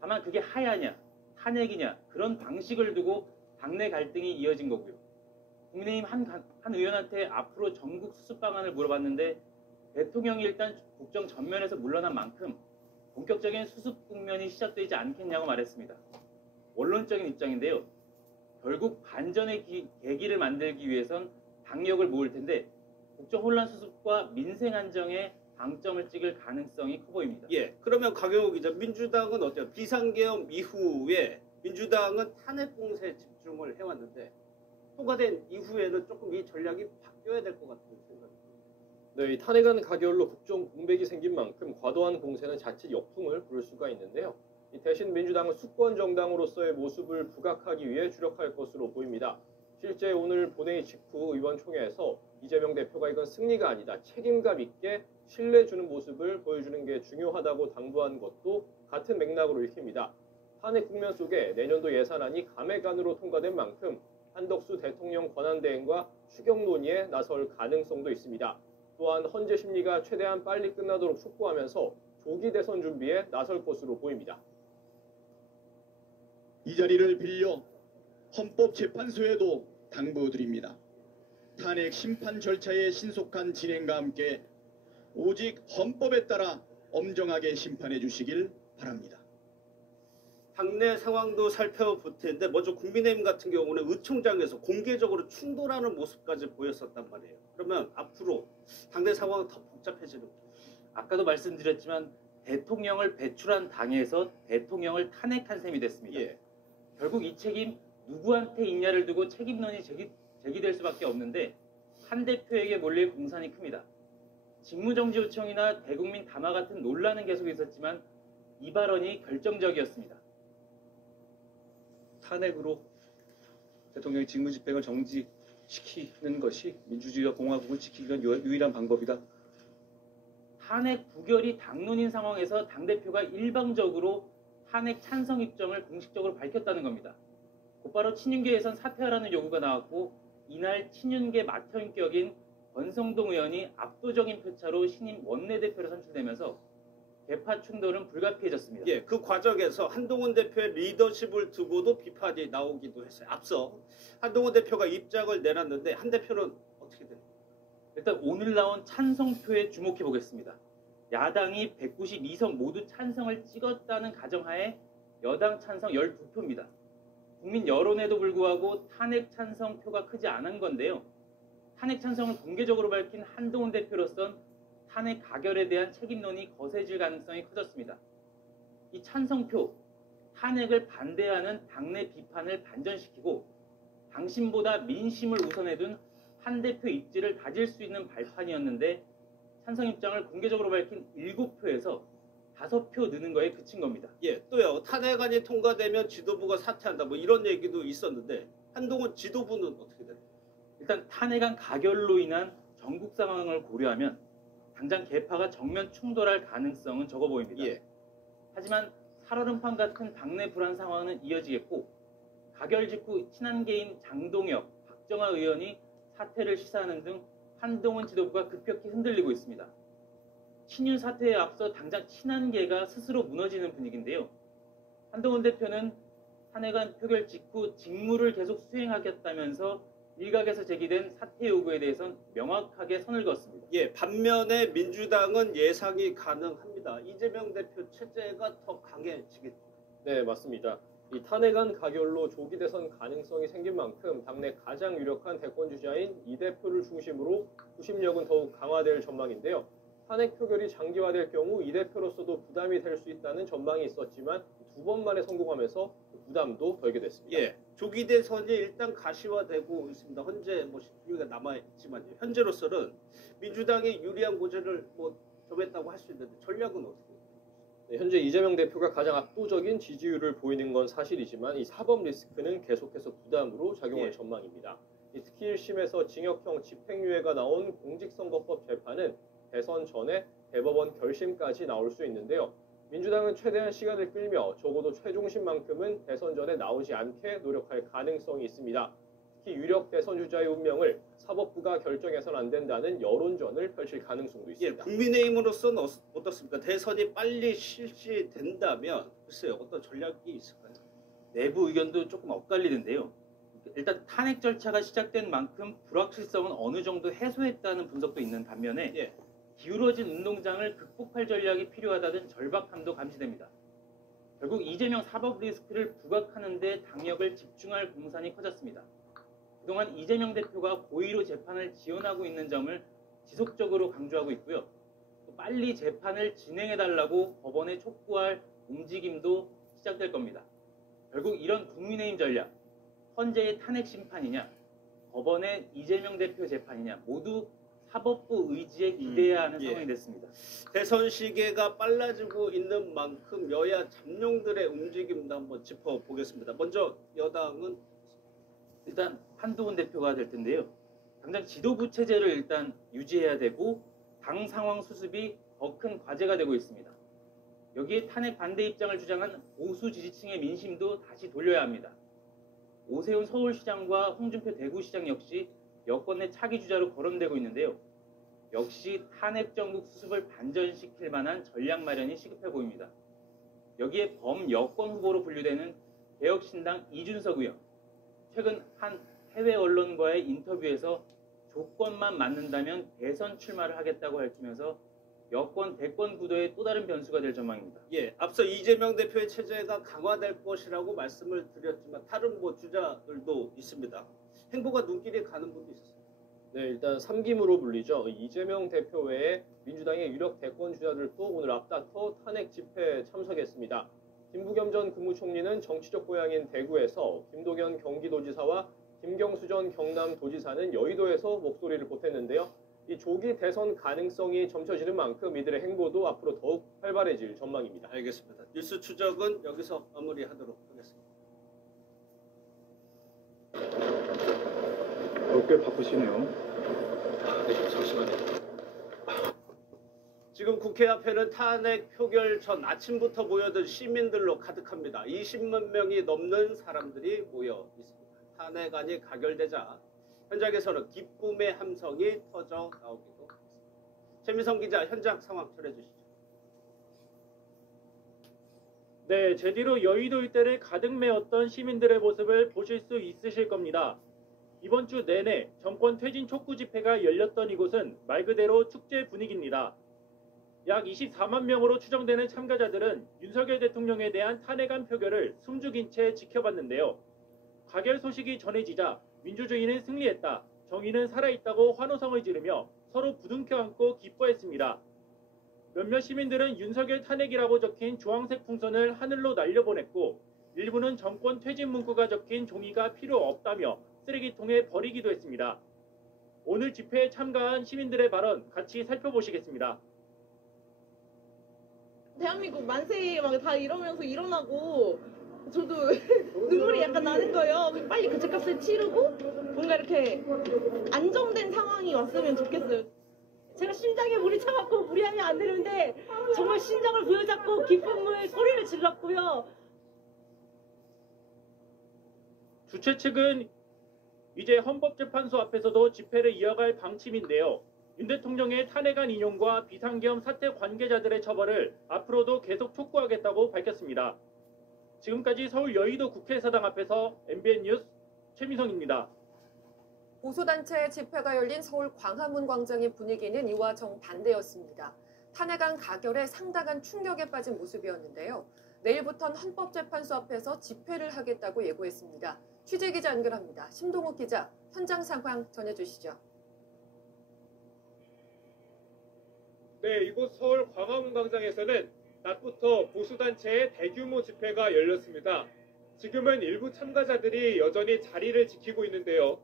다만 그게 하야냐, 탄핵이냐 그런 방식을 두고 당내 갈등이 이어진 거고요. 국민의힘 한 의원한테 앞으로 전국 수습 방안을 물어봤는데 대통령이 일단 국정 전면에서 물러난 만큼 본격적인 수습 국면이 시작되지 않겠냐고 말했습니다. 원론적인 입장인데요. 결국 반전의 계기를 만들기 위해선 당력을 모을 텐데 국정 혼란 수습과 민생 안정에 방점을 찍을 가능성이 커 보입니다. 예. 그러면 강영욱 기자, 민주당은 어때요? 비상계엄 이후에 민주당은 탄핵 공세에 집중을 해왔는데 통과된 이후에는 조금 이 전략이 바뀌어야 될 것 같은 생각입니다. 네, 이 탄핵안 가결로 국정 공백이 생긴 만큼 과도한 공세는 자칫 역풍을 부를 수가 있는데요. 대신 민주당은 수권 정당으로서의 모습을 부각하기 위해 주력할 것으로 보입니다. 실제 오늘 본회의 직후 의원총회에서 이재명 대표가 이건 승리가 아니다, 책임감 있게 신뢰 주는 모습을 보여주는 게 중요하다고 당부한 것도 같은 맥락으로 읽힙니다. 탄핵 국면 속에 내년도 예산안이 감액안으로 통과된 만큼 한덕수 대통령 권한대행과 추경 논의에 나설 가능성도 있습니다. 또한 헌재 심리가 최대한 빨리 끝나도록 촉구하면서 조기 대선 준비에 나설 것으로 보입니다. 이 자리를 빌려 헌법재판소에도 당부드립니다. 탄핵 심판 절차의 신속한 진행과 함께 오직 헌법에 따라 엄정하게 심판해 주시길 바랍니다. 당내 상황도 살펴볼 텐데 먼저 국민의힘 같은 경우는 의총장에서 공개적으로 충돌하는 모습까지 보였었단 말이에요. 그러면 앞으로 당내 상황은 더 복잡해지는 거예요. 아까도 말씀드렸지만 대통령을 배출한 당에서 대통령을 탄핵한 셈이 됐습니다. 결국 이 책임 누구한테 있냐를 두고 책임론이 제기될 수밖에 없는데 한 대표에게 몰릴 공산이 큽니다. 직무정지 요청이나 대국민 담화 같은 논란은 계속 있었지만 이 발언이 결정적이었습니다. 탄핵으로 대통령의 직무집행을 정지시키는 것이 민주주의와 공화국을 지키기 위한 유일한 방법이다. 탄핵 부결이 당론인 상황에서 당대표가 일방적으로 탄핵 찬성 입장을 공식적으로 밝혔다는 겁니다. 곧바로 친윤계에선 사퇴하라는 요구가 나왔고 이날 친윤계 맏형격인 권성동 의원이 압도적인 표차로 신임 원내대표로 선출되면서 개파 충돌은 불가피해졌습니다. 예, 그 과정에서 한동훈 대표의 리더십을 두고도 비판이 나오기도 했어요. 앞서 한동훈 대표가 입장을 내놨는데 한 대표는 어떻게 됩니까? 일단 오늘 나온 찬성표에 주목해 보겠습니다. 야당이 192석 모두 찬성을 찍었다는 가정하에 여당 찬성 12표입니다. 국민 여론에도 불구하고 탄핵 찬성표가 크지 않은 건데요. 탄핵 찬성을 공개적으로 밝힌 한동훈 대표로선 탄핵 가결에 대한 책임론이 거세질 가능성이 커졌습니다. 이 찬성표, 탄핵을 반대하는 당내 비판을 반전시키고 당신보다 민심을 우선해 둔 한 대표 입지를 다질 수 있는 발판이었는데 찬성 입장을 공개적으로 밝힌 7표에서 5표 느는 거에 그친 겁니다. 예, 또요. 탄핵안이 통과되면 지도부가 사퇴한다. 뭐 이런 얘기도 있었는데 한동훈 지도부는 어떻게 돼요? 일단 탄핵안 가결로 인한 전국 상황을 고려하면 당장 개파가 정면 충돌할 가능성은 적어 보입니다. 하지만 살얼음판 같은 당내 불안 상황은 이어지겠고 가결 직후 친한계인 장동혁, 박정아 의원이 사퇴를 시사하는 등 한동훈 지도부가 급격히 흔들리고 있습니다. 친윤 사퇴에 앞서 당장 친한계가 스스로 무너지는 분위기인데요. 한동훈 대표는 탄핵안 표결 직후 직무를 계속 수행하겠다면서 일각에서 제기된 사퇴 요구에 대해선 명확하게 선을 그었습니다. 예, 반면에 민주당은 예상이 가능합니다. 이재명 대표 체제가 더 강해지겠죠. 네, 맞습니다. 이 탄핵안 가결로 조기 대선 가능성이 생긴 만큼 당내 가장 유력한 대권 주자인 이 대표를 중심으로 구심력은 더욱 강화될 전망인데요. 탄핵 표결이 장기화될 경우 이 대표로서도 부담이 될 수 있다는 전망이 있었지만 2번 만에 성공하면서 부담도 덜게 됐습니다. 예, 조기 대선이 일단 가시화되고 있습니다. 현재 뭐 시기가 남아있지만 현재로서는 민주당이 유리한 고지를 뭐 점했다고 할 수 있는데 전략은 어떻게 돼요? 현재 이재명 대표가 가장 압도적인 지지율을 보이는 건 사실이지만 이 사법 리스크는 계속해서 부담으로 작용할 전망입니다. 특히 1심에서 징역형 집행유예가 나온 공직선거법 재판은 대선 전에 대법원 결심까지 나올 수 있는데요. 민주당은 최대한 시간을 끌며 적어도 최종심만큼은 대선 전에 나오지 않게 노력할 가능성이 있습니다. 특히 유력 대선 주자의 운명을 사법부가 결정해서는 안 된다는 여론전을 펼칠 가능성도 있습니다. 국민의힘으로서는 어떻습니까? 대선이 빨리 실시된다면 글쎄요, 어떤 전략이 있을까요? 내부 의견도 조금 엇갈리는데요. 일단 탄핵 절차가 시작된 만큼 불확실성은 어느 정도 해소했다는 분석도 있는 반면에 기울어진 운동장을 극복할 전략이 필요하다는 절박함도 감지됩니다. 결국 이재명 사법 리스크를 부각하는 데 당력을 집중할 공산이 커졌습니다. 그동안 이재명 대표가 고의로 재판을 지연하고 있는 점을 지속적으로 강조하고 있고요. 또 빨리 재판을 진행해달라고 법원에 촉구할 움직임도 시작될 겁니다. 결국 이런 국민의힘 전략, 헌재의 탄핵 심판이냐, 법원의 이재명 대표 재판이냐 모두 사법부 의지에 기대해야 하는 상황이 됐습니다. 대선 시기가 빨라지고 있는 만큼 여야 잠룡들의 움직임도 한번 짚어보겠습니다. 먼저 여당은 일단 한동훈 대표가 될 텐데요. 당장 지도부 체제를 일단 유지해야 되고 당 상황 수습이 더 큰 과제가 되고 있습니다. 여기에 탄핵 반대 입장을 주장한 보수 지지층의 민심도 다시 돌려야 합니다. 오세훈 서울시장과 홍준표 대구시장 역시 여권 내 차기 주자로 거론되고 있는데요. 역시 탄핵 정국 수습을 반전시킬 만한 전략 마련이 시급해 보입니다. 여기에 범여권 후보로 분류되는 개혁신당 이준석 의원, 최근 한 해외 언론과의 인터뷰에서 조건만 맞는다면 대선 출마를 하겠다고 밝히면서 여권 대권 구도의 또 다른 변수가 될 전망입니다. 앞서 이재명 대표의 체제가 강화될 것이라고 말씀을 드렸지만 다른 주자들도 있습니다. 행보가 눈길이 가는 분도 있었어요. 네, 일단 3김으로 불리죠. 이재명 대표 외에 민주당의 유력 대권 주자들도 오늘 앞다퉈 탄핵 집회에 참석했습니다. 김부겸 전 국무총리는 정치적 고향인 대구에서, 김동연 경기도지사와 김경수 전 경남도지사는 여의도에서 목소리를 보탰는데요. 이 조기 대선 가능성이 점쳐지는 만큼 이들의 행보도 앞으로 더욱 활발해질 전망입니다. 알겠습니다. 뉴스 추적은 여기서 마무리하도록 하겠습니다. 꽤 바쁘시네요. 네, 잠시만요. 지금 국회 앞에는 탄핵 표결 전 아침부터 모여든 시민들로 가득합니다. 20만 명이 넘는 사람들이 모여 있습니다. 탄핵안이 가결되자 현장에서는 기쁨의 함성이 터져 나오기도 했습니다. 최민성 기자 현장 상황 전해주시죠. 네, 제 뒤로 여의도 일대를 가득 메웠던 시민들의 모습을 보실 수 있으실 겁니다. 이번 주 내내 정권 퇴진 촉구 집회가 열렸던 이곳은 말 그대로 축제 분위기입니다. 약 24만 명으로 추정되는 참가자들은 윤석열 대통령에 대한 탄핵안 표결을 숨죽인 채 지켜봤는데요. 가결 소식이 전해지자 민주주의는 승리했다, 정의는 살아있다고 환호성을 지르며 서로 부둥켜 안고 기뻐했습니다. 몇몇 시민들은 윤석열 탄핵이라고 적힌 주황색 풍선을 하늘로 날려보냈고, 일부는 정권 퇴진 문구가 적힌 종이가 필요 없다며 쓰레기통에 버리기도 했습니다. 오늘 집회에 참가한 시민들의 발언 같이 살펴보시겠습니다. 대한민국 만세 막 다 이러면서 일어나고 저도 눈물이 약간 나는 거예요. 빨리 그 집값을 치르고 뭔가 이렇게 안정된 상황이 왔으면 좋겠어요. 제가 심장에 물이 차갖고 무리하면 안 되는데 정말 심장을 부여잡고 기쁨을 소리를 질렀고요. 주최 측은 이제 헌법재판소 앞에서도 집회를 이어갈 방침인데요. 윤 대통령의 탄핵안 인용과 비상계엄 사태 관계자들의 처벌을 앞으로도 계속 촉구하겠다고 밝혔습니다. 지금까지 서울 여의도 국회의사당 앞에서 MBN 뉴스 최민성입니다. 보수단체의 집회가 열린 서울 광화문 광장의 분위기는 이와 정반대였습니다. 탄핵안 가결에 상당한 충격에 빠진 모습이었는데요. 내일부터는 헌법재판소 앞에서 집회를 하겠다고 예고했습니다. 취재기자 연결합니다. 심동욱 기자, 현장 상황 전해주시죠. 네, 이곳 서울 광화문 광장에서는 낮부터 보수단체의 대규모 집회가 열렸습니다. 지금은 일부 참가자들이 여전히 자리를 지키고 있는데요.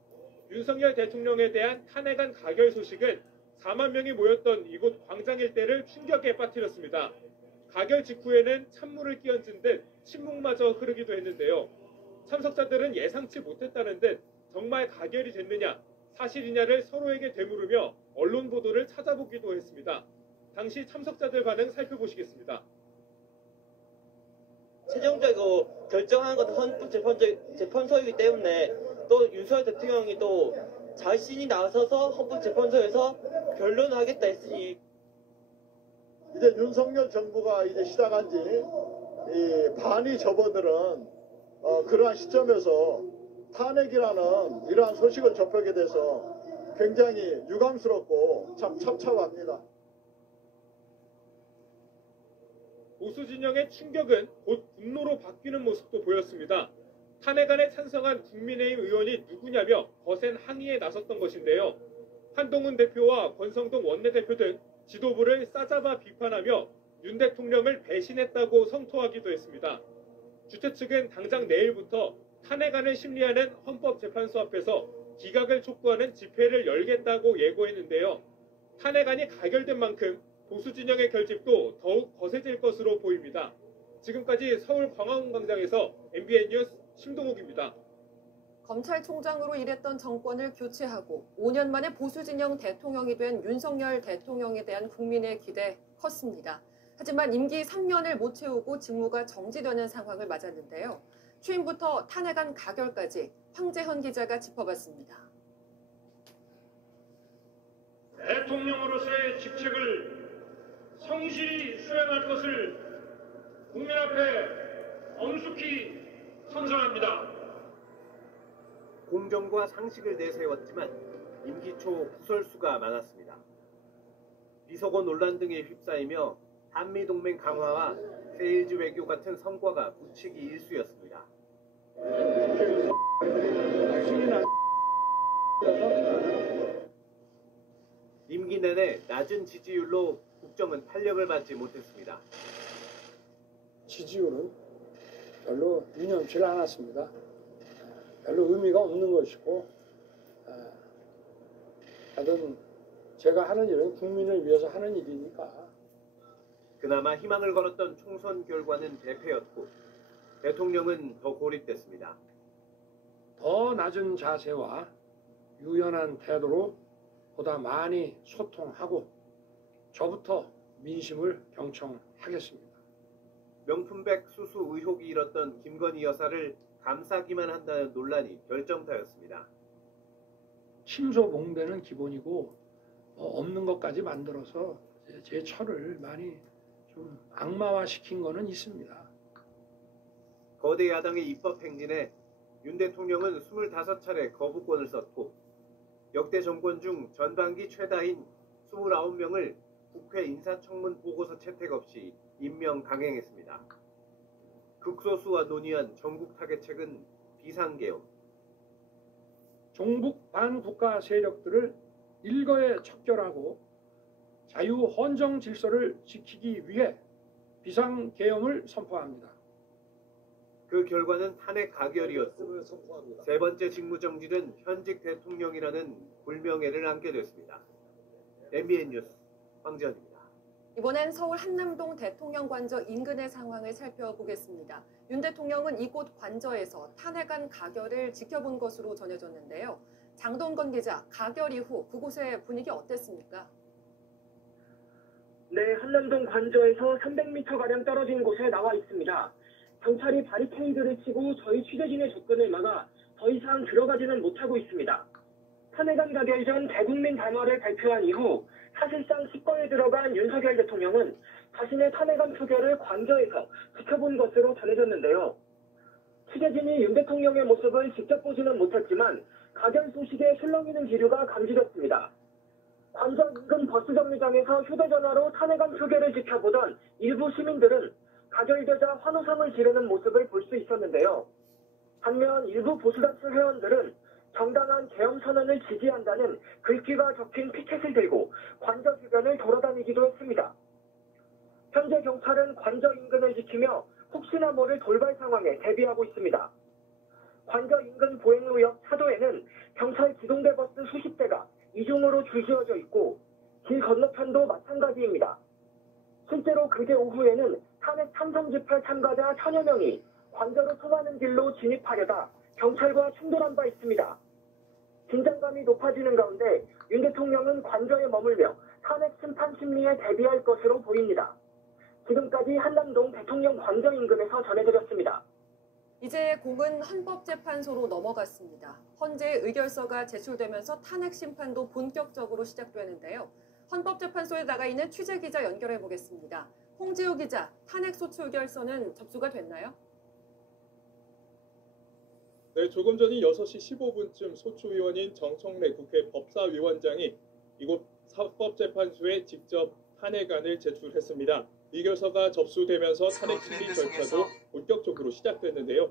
윤석열 대통령에 대한 탄핵안 가결 소식은 4만 명이 모였던 이곳 광장 일대를 충격에 빠뜨렸습니다. 가결 직후에는 찬물을 끼얹은 듯 침묵마저 흐르기도 했는데요. 참석자들은 예상치 못했다는 듯 정말 가결이 됐느냐, 사실이냐를 서로에게 되물으며 언론 보도를 찾아보기도 했습니다. 당시 참석자들 반응 살펴보시겠습니다. 최종적으로 결정하는 것은 헌법재판소이기 때문에 또 윤석열 대통령이 또 자신이 나서서 헌법재판소에서 변론을 하겠다 했으니 이제 윤석열 정부가 이제 시작한 지 반이 접어들은 그러한 시점에서 탄핵이라는 이러한 소식을 접하게 돼서 굉장히 유감스럽고 참 참담합니다. 보수 진영의 충격은 곧 분노로 바뀌는 모습도 보였습니다. 탄핵안에 찬성한 국민의힘 의원이 누구냐며 거센 항의에 나섰던 것인데요. 한동훈 대표와 권성동 원내대표 등 지도부를 싸잡아 비판하며 윤 대통령을 배신했다고 성토하기도 했습니다. 주최 측은 당장 내일부터 탄핵안을 심리하는 헌법재판소 앞에서 기각을 촉구하는 집회를 열겠다고 예고했는데요. 탄핵안이 가결된 만큼 보수 진영의 결집도 더욱 거세질 것으로 보입니다. 지금까지 서울 광화문광장에서 MBN 뉴스 심동욱입니다. 검찰총장으로 일했던 정권을 교체하고 5년 만에 보수 진영 대통령이 된 윤석열 대통령에 대한 국민의 기대 컸습니다. 하지만 임기 3년을 못 채우고 직무가 정지되는 상황을 맞았는데요. 취임부터 탄핵안 가결까지 황재헌 기자가 짚어봤습니다. 대통령으로서의 직책을 성실히 수행할 것을 국민 앞에 엄숙히 선서합니다. 공정과 상식을 내세웠지만 임기 초 구설수가 많았습니다. 비서고 논란 등에 휩싸이며 한미동맹 강화와 세일즈 외교 같은 성과가 부치기 일쑤였습니다. 임기 내내 낮은 지지율로 국정은 탄력을 받지 못했습니다. 지지율은 별로 유념치 않았습니다. 별로 의미가 없는 것이고, 하여튼 제가 하는 일은 국민을 위해서 하는 일이니까. 그나마 희망을 걸었던 총선 결과는 대패였고 대통령은 더 고립됐습니다. 더 낮은 자세와 유연한 태도로 보다 많이 소통하고 저부터 민심을 경청하겠습니다. 명품백 수수 의혹이 일었던 김건희 여사를 감싸기만 한다는 논란이 결정타였습니다. 침소봉대는 기본이고 없는 것까지 만들어서 제 철을 많이 좀 악마화시킨 거는 있습니다. 거대 야당의 입법 행진에 윤 대통령은 25차례 거부권을 썼고 역대 정권 중 전반기 최다인 29명을 국회 인사청문 보고서 채택 없이 임명 강행했습니다. 극소수와 논의한 전국 타겟책은 비상계엄. 종북 반국가 세력들을 일거에 척결하고 자유 헌정 질서를 지키기 위해 비상계엄을 선포합니다. 그 결과는 탄핵 가결이었고 세 번째 직무정지는 현직 대통령이라는 불명예를 안게 됐습니다. MBN 뉴스 황재헌입니다. 이번엔 서울 한남동 대통령 관저 인근의 상황을 살펴보겠습니다. 윤 대통령은 이곳 관저에서 탄핵안 가결을 지켜본 것으로 전해졌는데요. 장동건 기자, 가결 이후 그곳의 분위기 어땠습니까? 네, 한남동 관저에서 300m가량 떨어진 곳에 나와 있습니다. 경찰이 바리케이드를 치고 저희 취재진의 접근을 막아 더 이상 들어가지는 못하고 있습니다. 탄핵안 가결 전 대국민 담화를 발표한 이후 사실상 식거에 들어간 윤석열 대통령은 자신의 탄핵안 표결을 관저에서 지켜본 것으로 전해졌는데요. 취재진이 윤 대통령의 모습을 직접 보지는 못했지만 가결 소식에 술렁이는 기류가 감지됐습니다. 관저 인근 버스 정류장에서 휴대전화로 탄핵안 표결을 지켜보던 일부 시민들은 가결되자 환호성을 지르는 모습을 볼 수 있었는데요. 반면 일부 보수단체 회원들은 정당한 계엄 선언을 지지한다는 글귀가 적힌 피켓을 들고 관저 주변을 돌아다니기도 했습니다. 현재 경찰은 관저 인근을 지키며 혹시나 모를 돌발 상황에 대비하고 있습니다. 관저 인근 보행로 옆 차도에는 경찰 기동대 버스 수십 대가 이중으로 줄 지어져 있고 길 건너편도 마찬가지입니다. 실제로 그제 오후에는 탄핵 찬성 집회 참가자 1000여 명이 관저로 통하는 길로 진입하려다 경찰과 충돌한 바 있습니다. 긴장감이 높아지는 가운데 윤 대통령은 관저에 머물며 탄핵 심판 심리에 대비할 것으로 보입니다. 지금까지 한남동 대통령 관저 인근에서 전해드렸습니다. 이제 공은 헌법재판소로 넘어갔습니다. 헌재 의결서가 제출되면서 탄핵 심판도 본격적으로 시작되는데요. 헌법재판소에 나가 있는 취재기자 연결해 보겠습니다. 홍지호 기자, 탄핵 소추 의결서는 접수가 됐나요? 네, 조금 전인 6시 15분쯤 소추위원인 정청래 국회 법사위원장이 이곳 헌법재판소에 직접 탄핵안을 제출했습니다. 의결서가 접수되면서 탄핵 심리 절차도 본격적으로 시작됐는데요.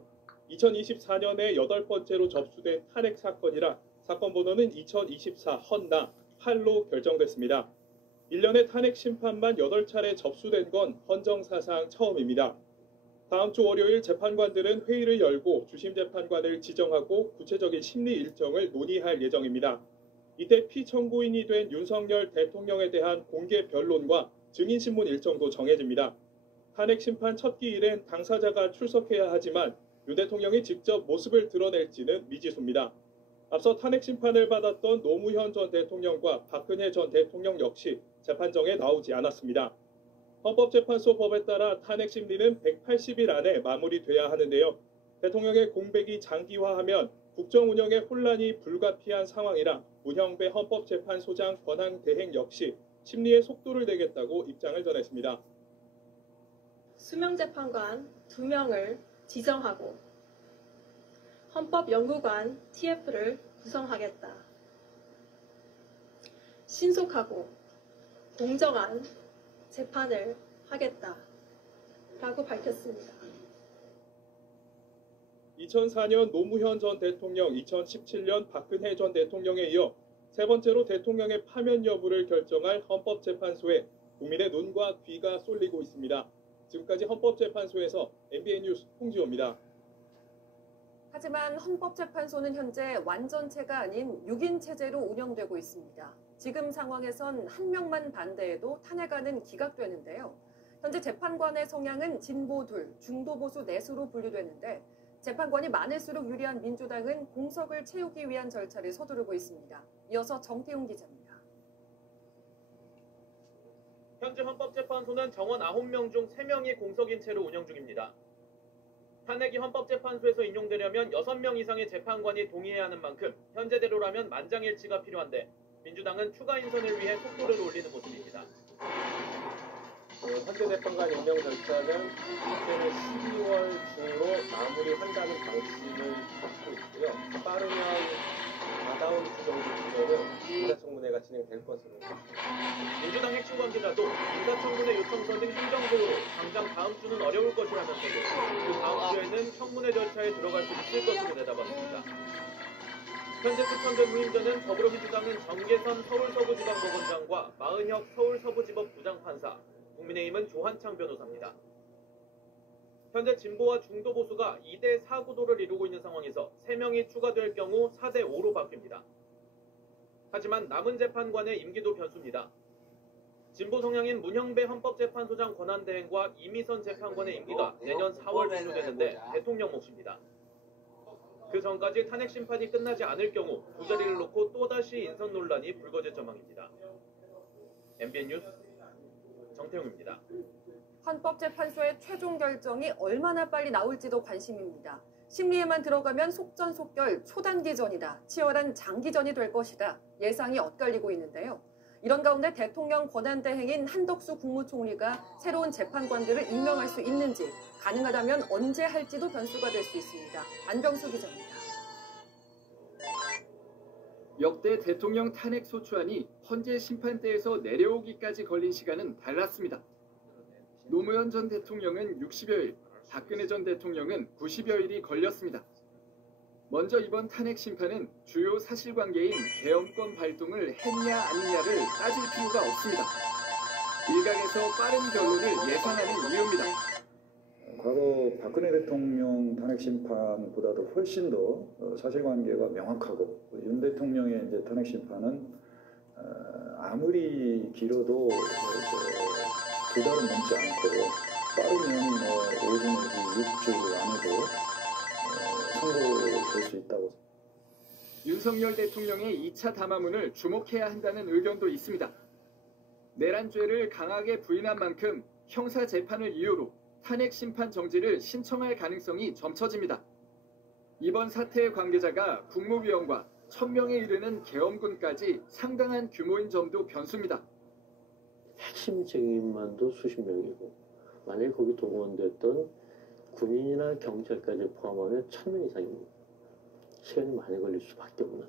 2024년에 8번째로 접수된 탄핵 사건이라 사건 번호는 2024 헌나 8로 결정됐습니다. 1년에 탄핵 심판만 8차례 접수된 건 헌정사상 처음입니다. 다음 주 월요일 재판관들은 회의를 열고 주심 재판관을 지정하고 구체적인 심리 일정을 논의할 예정입니다. 이때 피청구인이 된 윤석열 대통령에 대한 공개 변론과 증인신문 일정도 정해집니다. 탄핵 심판 첫 기일엔 당사자가 출석해야 하지만 윤 대통령이 직접 모습을 드러낼지는 미지수입니다. 앞서 탄핵 심판을 받았던 노무현 전 대통령과 박근혜 전 대통령 역시 재판정에 나오지 않았습니다. 헌법재판소 법에 따라 탄핵 심리는 180일 안에 마무리돼야 하는데요. 대통령의 공백이 장기화하면 국정 운영에 혼란이 불가피한 상황이라 문형배 헌법재판소장 권한 대행 역시 심리에 속도를 내겠다고 입장을 전했습니다. 수명재판관 2명을 지정하고 헌법연구관 TF를 구성하겠다. 신속하고 공정한 재판을 하겠다라고 밝혔습니다. 2004년 노무현 전 대통령, 2017년 박근혜 전 대통령에 이어 세 번째로 대통령의 파면 여부를 결정할 헌법재판소에 국민의 눈과 귀가 쏠리고 있습니다. 지금까지 헌법재판소에서 MBN 뉴스 홍지호입니다. 하지만 헌법재판소는 현재 완전체가 아닌 6인 체제로 운영되고 있습니다. 지금 상황에선 한 명만 반대해도 탄핵안은 기각되는데요. 현재 재판관의 성향은 진보 2, 중도 보수 4수로 분류되는데 재판관이 많을수록 유리한 민주당은 공석을 채우기 위한 절차를 서두르고 있습니다. 이어서 정태웅 기자입니다. 현재 헌법재판소는 정원 9명 중 3명이 공석인 채로 운영 중입니다. 탄핵이 헌법재판소에서 인용되려면 6명 이상의 재판관이 동의해야 하는 만큼 현재대로라면 만장일치가 필요한데 민주당은 추가 인선을 위해 속도를 올리는 모습입니다. 헌재 재판관 임명 절차는 현재는 12월 중으로 마무리한다는 방침을 갖고 있고요. 빠르면 다다음 주 정도 뒤에는 인사청문회가 진행될 것으로. 민주당 핵심 관계자도 인사청문회 요청서 등 행정적으로 당장 다음 주는 어려울 것이라면서도 그 다음 주에는 청문회 절차에 들어갈 수 있을 것으로 내다봤습니다. 현재 추천된 후임자는 더불어민주당은 정계선 서울서부지방법원장과 마은혁 서울서부지법 부장판사, 국민의힘은 조한창 변호사입니다. 현재 진보와 중도 보수가 2대4 구도를 이루고 있는 상황에서 3명이 추가될 경우 4대5로 바뀝니다. 하지만 남은 재판관의 임기도 변수입니다. 진보 성향인 문형배 헌법재판소장 권한대행과 이미선 재판관의 임기가 내년 4월 종료되는데 대통령 몫입니다. 그 전까지 탄핵 심판이 끝나지 않을 경우 두 자리를 놓고 또다시 인선 논란이 불거질 전망입니다. MBN 뉴스 정태웅입니다. 헌법재판소의 최종 결정이 얼마나 빨리 나올지도 관심입니다. 심리에만 들어가면 속전속결 초단기전이다, 치열한 장기전이 될 것이다 예상이 엇갈리고 있는데요. 이런 가운데 대통령 권한대행인 한덕수 국무총리가 새로운 재판관들을 임명할 수 있는지, 가능하다면 언제 할지도 변수가 될 수 있습니다. 안병수 기자입니다. 역대 대통령 탄핵 소추안이 헌재 심판대에서 내려오기까지 걸린 시간은 달랐습니다. 노무현 전 대통령은 60여일, 박근혜 전 대통령은 90여일이 걸렸습니다. 먼저 이번 탄핵 심판은 주요 사실관계인 계엄권 발동을 했냐 아니냐를 따질 필요가 없습니다. 일각에서 빠른 결론을 예상하는 이유입니다. 과거 박근혜 대통령 탄핵 심판보다도 훨씬 더 사실관계가 명확하고 윤 대통령의 이제 탄핵 심판은 아무리 길어도 두 달은 넘지 않고 빠르면 오후 내지 6주 안에도 선고될 수 있다고. 윤석열 대통령의 2차 담화문을 주목해야 한다는 의견도 있습니다. 내란죄를 강하게 부인한 만큼 형사 재판을 이유로 탄핵 심판 정지를 신청할 가능성이 점쳐집니다. 이번 사태의 관계자가 국무위원과 1000명에 이르는 계엄군까지 상당한 규모인 점도 변수입니다. 핵심 증인만도 수십 명이고 만약에 거기 동원됐던 군인이나 경찰까지 포함하면 1000명 이상입니다. 시간이 많이 걸릴 수밖에 없는.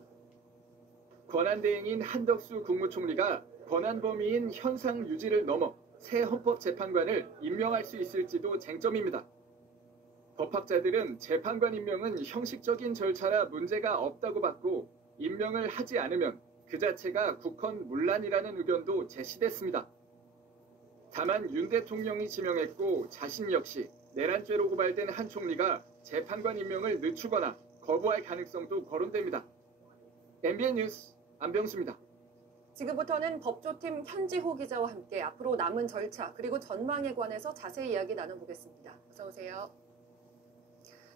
권한대행인 한덕수 국무총리가 권한 범위인 현상 유지를 넘어 새 헌법재판관을 임명할 수 있을지도 쟁점입니다. 법학자들은 재판관 임명은 형식적인 절차라 문제가 없다고 봤고 임명을 하지 않으면 그 자체가 국헌 문란이라는 의견도 제시됐습니다. 다만 윤 대통령이 지명했고 자신 역시 내란죄로 고발된 한 총리가 재판관 임명을 늦추거나 거부할 가능성도 거론됩니다. MBN 뉴스 안병수입니다. 지금부터는 법조팀 현지호 기자와 함께 앞으로 남은 절차 그리고 전망에 관해서 자세히 이야기 나눠보겠습니다. 어서 오세요.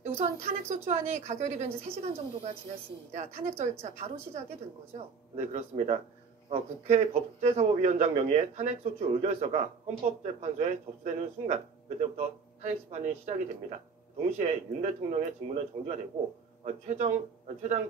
우선 탄핵 소추안이 가결이 된 지 3시간 정도가 지났습니다. 탄핵 절차 바로 시작이 된 거죠? 네, 그렇습니다. 국회 법제사법위원장 명의의 탄핵소추 의결서가 헌법재판소에 접수되는 순간 그때부터 탄핵 심판이 시작이 됩니다. 동시에 윤 대통령의 직무는 정지가 되고 최장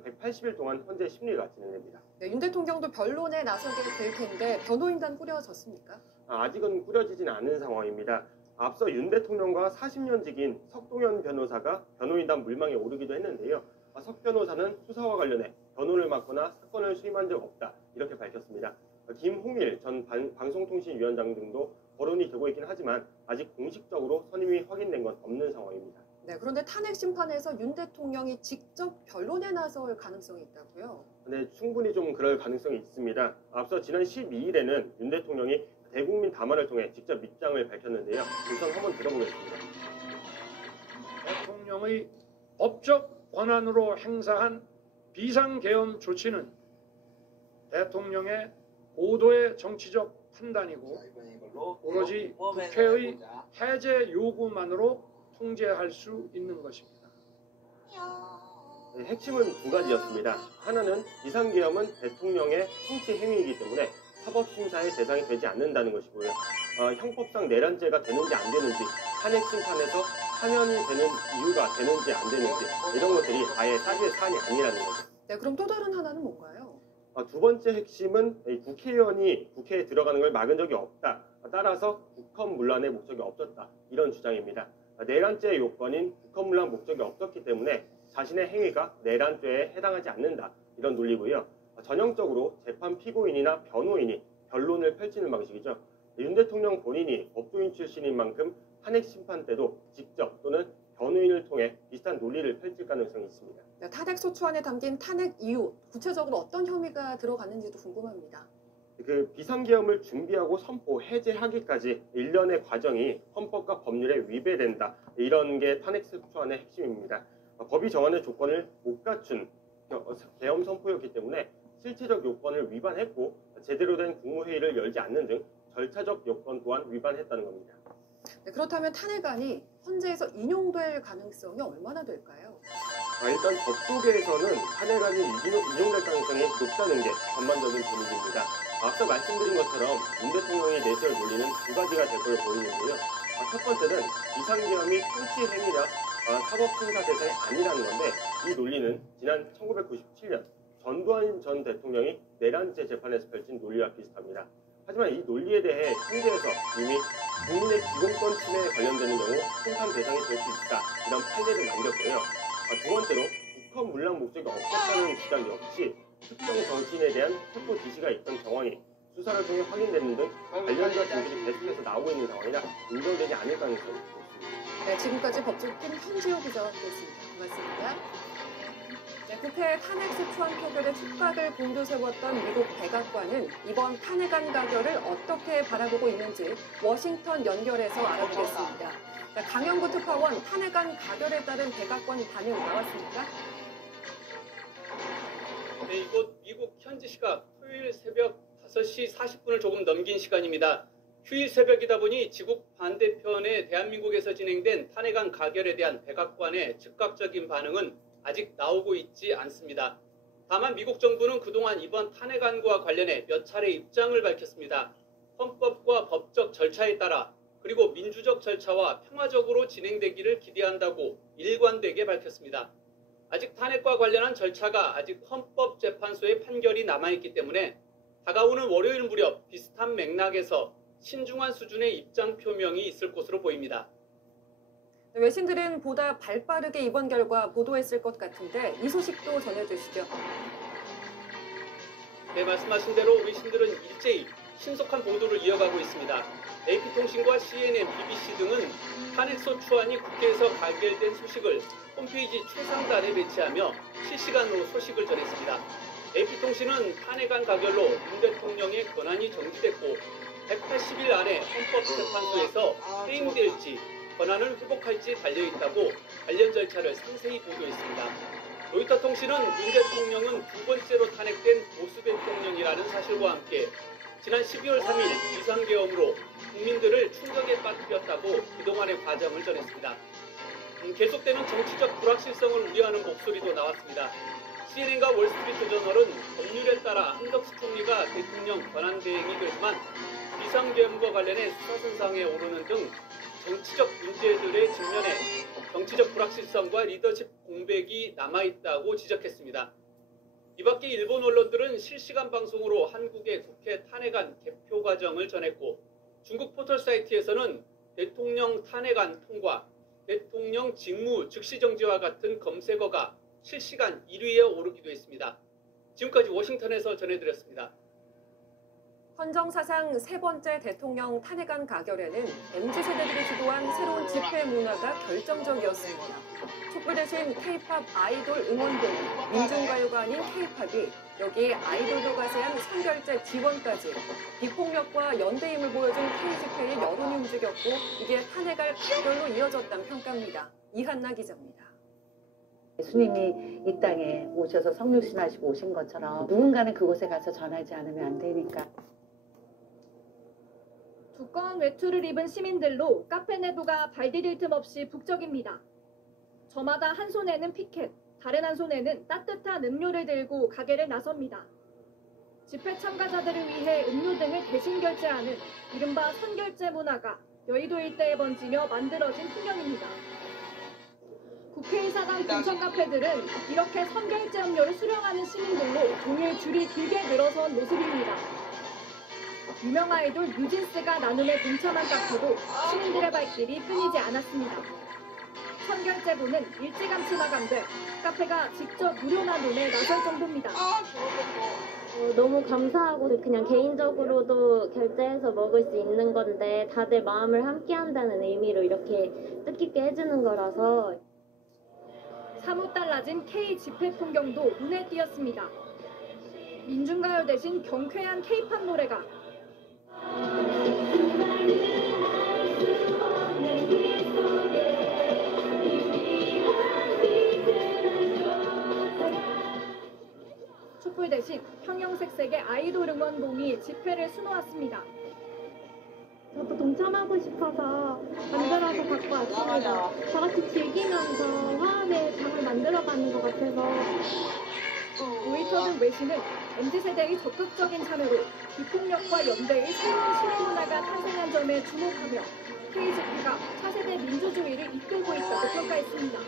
180일 동안 현재 심리가 진행됩니다. 네, 윤 대통령도 변론에 나서게 될 텐데 변호인단 꾸려졌습니까? 아직은 꾸려지진 않은 상황입니다. 앞서 윤 대통령과 40년 직인 석동현 변호사가 변호인단 물망에 오르기도 했는데요. 석 변호사는 수사와 관련해 변호를 맡거나 사건을 수임한 적 없다 이렇게 밝혔습니다. 김홍일 전 방송통신위원장 등도 거론이 되고 있긴 하지만 아직 공식적으로 선임이 확인된 건 없는 상황입니다. 네, 그런데 탄핵 심판에서 윤 대통령이 직접 변론에 나설 가능성이 있다고요? 네, 충분히 좀 그럴 가능성이 있습니다. 앞서 지난 12일에는 윤 대통령이 대국민 담화를 통해 직접 입장을 밝혔는데요. 우선 한번 들어보겠습니다. 대통령의 법적 권한으로 행사한 비상계엄 조치는 대통령의 고도의 정치적 판단이고 오로지 국회의 해제 요구만으로 통제할 수 있는 것입니다. 네, 핵심은 두 가지였습니다. 하나는 비상계엄은 대통령의 통치 행위이기 때문에 사법심사의 대상이 되지 않는다는 것이고요. 형법상 내란죄가 되는지 안 되는지, 탄핵 심판에서 사면이 되는 이유가 되는지 안 되는지 이런 것들이 아예 따질 사안이 아니라는 거죠. 네, 그럼 또 다른 하나는 뭔가요? 두 번째 핵심은 국회의원이 국회에 들어가는 걸 막은 적이 없다. 따라서 국헌문란의 목적이 없었다. 이런 주장입니다. 내란죄의 요건인 국헌문란 목적이 없었기 때문에 자신의 행위가 내란죄에 해당하지 않는다. 이런 논리고요. 전형적으로 재판 피고인이나 변호인이 변론을 펼치는 방식이죠. 윤 대통령 본인이 법조인 출신인 만큼 탄핵 심판 때도 직접 또는 변호인을 통해 비슷한 논리를 펼칠 가능성이 있습니다. 네, 탄핵 소추안에 담긴 탄핵 이유, 구체적으로 어떤 혐의가 들어갔는지도 궁금합니다. 그 비상계엄을 준비하고 선포, 해제하기까지 일련의 과정이 헌법과 법률에 위배된다. 이런 게 탄핵 소추안의 핵심입니다. 법이 정하는 조건을 못 갖춘 계엄 선포였기 때문에 실체적 요건을 위반했고 제대로 된 국무회의를 열지 않는 등 절차적 요건 또한 위반했다는 겁니다. 네, 그렇다면 탄핵안이 헌재에서 인용될 가능성이 얼마나 될까요? 일단 법조계에서는 탄핵안이 인용될 가능성이 높다는 게 전반적인 분위기입니다. 앞서 말씀드린 것처럼 윤 대통령이 내세울 논리는 두 가지가 될 걸로 보이는데요. 첫 번째는 비상계엄이 통치 행위나 사법심사 대상이 아니라는 건데 이 논리는 지난 1997년 전두환 전 대통령이 내란죄 재판에서 펼친 논리와 비슷합니다. 하지만 이 논리에 대해 헌재에서 이미 국민의 기본권 침해에 관련되는 경우 심판 대상이 될 수 있다. 이런 판례를 남겼고요. 두 번째로 국헌문란 목적이 없었다는 주장 역시 특정 정치인에 대한 체포 지시가 있던 정황이 수사를 통해 확인되는 등 관련자 진술이 계속해서 나오고 있는 상황이라 인정되지 않을 가능성이 높습니다. 네, 지금까지 법조팀 현지호 기자와 함께했습니다. 고맙습니다. 네, 국회 탄핵 소추안 표결에 촉각을 곤두세웠던 미국 백악관은 이번 탄핵안 가결을 어떻게 바라보고 있는지 워싱턴 연결해서 알아보겠습니다. 강영구 특파원, 탄핵안 가결에 따른 백악관 반응 나왔습니까? 네, 이곳 미국 현지 시각 토요일 새벽 5시 40분을 조금 넘긴 시간입니다. 휴일 새벽이다 보니 지국 반대편에 대한민국에서 진행된 탄핵안 가결에 대한 백악관의 즉각적인 반응은 아직 나오고 있지 않습니다. 다만 미국 정부는 그동안 이번 탄핵안과 관련해 몇 차례 입장을 밝혔습니다. 헌법과 법적 절차에 따라 그리고 민주적 절차와 평화적으로 진행되기를 기대한다고 일관되게 밝혔습니다. 아직 탄핵과 관련한 절차가 아직 헌법재판소의 판결이 남아있기 때문에 다가오는 월요일 무렵 비슷한 맥락에서 신중한 수준의 입장 표명이 있을 것으로 보입니다. 외신들은 보다 발빠르게 이번 결과 보도했을 것 같은데 이 소식도 전해주시죠. 네, 말씀하신 대로 외신들은 일제히 신속한 보도를 이어가고 있습니다. AP통신과 CNN, BBC 등은 탄핵소추안이 국회에서 가결된 소식을 홈페이지 최상단에 배치하며 실시간으로 소식을 전했습니다. AP통신은 탄핵안 가결로 윤 대통령의 권한이 정지됐고 180일 안에 헌법재판소에서 해임될지 권한을 회복할지 달려있다고 관련 절차를 상세히 보도했습니다. 로이터 통신은 윤 대통령은 두 번째로 탄핵된 보수 대통령이라는 사실과 함께 지난 12월 3일 비상계엄으로 국민들을 충격에 빠뜨렸다고 그동안의 과정을 전했습니다. 계속되는 정치적 불확실성을 우려하는 목소리도 나왔습니다. CNN과 월스트리트저널은 법률에 따라 한덕수 총리가 대통령 권한대행이 되지만 비상계엄과 관련해 수사선상에 오르는 등 정치적 문제들의 측면에 정치적 불확실성과 리더십 공백이 남아있다고 지적했습니다. 이 밖에 일본 언론들은 실시간 방송으로 한국의 국회 탄핵안 개표 과정을 전했고 중국 포털 사이트에서는 대통령 탄핵안 통과, 대통령 직무 즉시 정지와 같은 검색어가 실시간 1위에 오르기도 했습니다. 지금까지 워싱턴에서 전해드렸습니다. 헌정사상 세 번째 대통령 탄핵안 가결에는 MZ세대들이 주도한 새로운 집회 문화가 결정적이었습니다. 촛불 대신 K-팝 아이돌 응원등 민중가요가 아닌 K-팝이 여기에 아이돌도 가세한 선결제 지원까지 비폭력과 연대임을 보여준 K-집회에 여론이 움직였고 이게 탄핵안 가결로 이어졌다는 평가입니다. 이한나 기자입니다. 예수님이 이 땅에 오셔서 성육신하시고 오신 것처럼 누군가는 그곳에 가서 전하지 않으면 안 되니까. 두꺼운 외투를 입은 시민들로 카페 내부가 발디딜 틈 없이 북적입니다. 저마다 한 손에는 피켓, 다른 한 손에는 따뜻한 음료를 들고 가게를 나섭니다. 집회 참가자들을 위해 음료 등을 대신 결제하는 이른바 선결제 문화가 여의도 일대에 번지며 만들어진 풍경입니다. 국회의사당 근처 카페들은 이렇게 선결제 음료를 수령하는 시민들로 종일 줄이 길게 늘어선 모습입니다. 유명 아이돌 뉴진스가 나눔에 동참한 카페도 시민들의 발길이 끊이지 않았습니다. 선결제부는 일찌감치 마감돼 카페가 직접 무료 나눔에 나설 정도입니다. 너무 감사하고 그냥 개인적으로도 결제해서 먹을 수 있는 건데 다들 마음을 함께한다는 의미로 이렇게 뜻깊게 해주는 거라서 사뭇 달라진 K 집회 풍경도 눈에 띄었습니다. 민중가요 대신 경쾌한 K-팝 노래가 촛불 대신 형형색색의 아이돌 응원봉이 집회를 수놓았습니다. 저도 동참하고 싶어서 만들어서 갖고 왔습니다. 다 같이 즐기면서 화합의 장을 만들어가는 것 같아서. 로이터 등 외신은 MZ세대의 적극적인 참여로 비폭력과 연대의 새로운 시민 문화가 탄생한 점에 주목하며 K-집회가 차세대 민주주의를 이끌고 있다고 평가했습니다.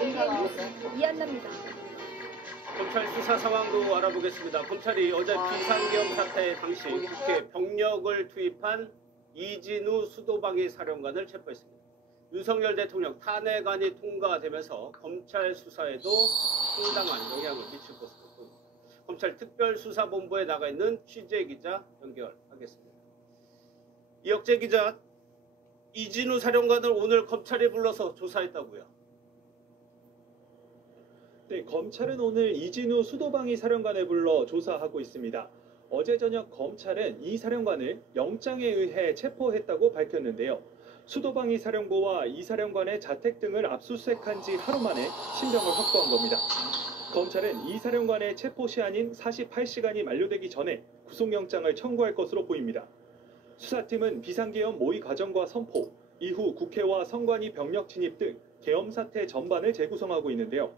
MBN 뉴스 이한나입니다. 검찰 수사 상황도 알아보겠습니다. 검찰이 어제 비상계엄 사태 당시 국회 병력을 투입한 이진우 수도방위 사령관을 체포했습니다. 윤석열 대통령 탄핵안이 통과되면서 검찰 수사에도 상당한 영향을 미칠 것으로 보입니다. 검찰 특별수사본부에 나가 있는 취재기자 연결하겠습니다. 이혁재 기자, 이진우 사령관을 오늘 검찰이 불러서 조사했다고요? 네, 검찰은 오늘 이진우 수도방위 사령관을 불러 조사하고 있습니다. 어제 저녁 검찰은 이 사령관을 영장에 의해 체포했다고 밝혔는데요. 수도방위 사령부와 이 사령관의 자택 등을 압수수색한 지 하루 만에 신병을 확보한 겁니다. 검찰은 이 사령관의 체포 시한인 48시간이 만료되기 전에 구속영장을 청구할 것으로 보입니다. 수사팀은 비상계엄 모의 과정과 선포, 이후 국회와 선관위 병력 진입 등 계엄 사태 전반을 재구성하고 있는데요.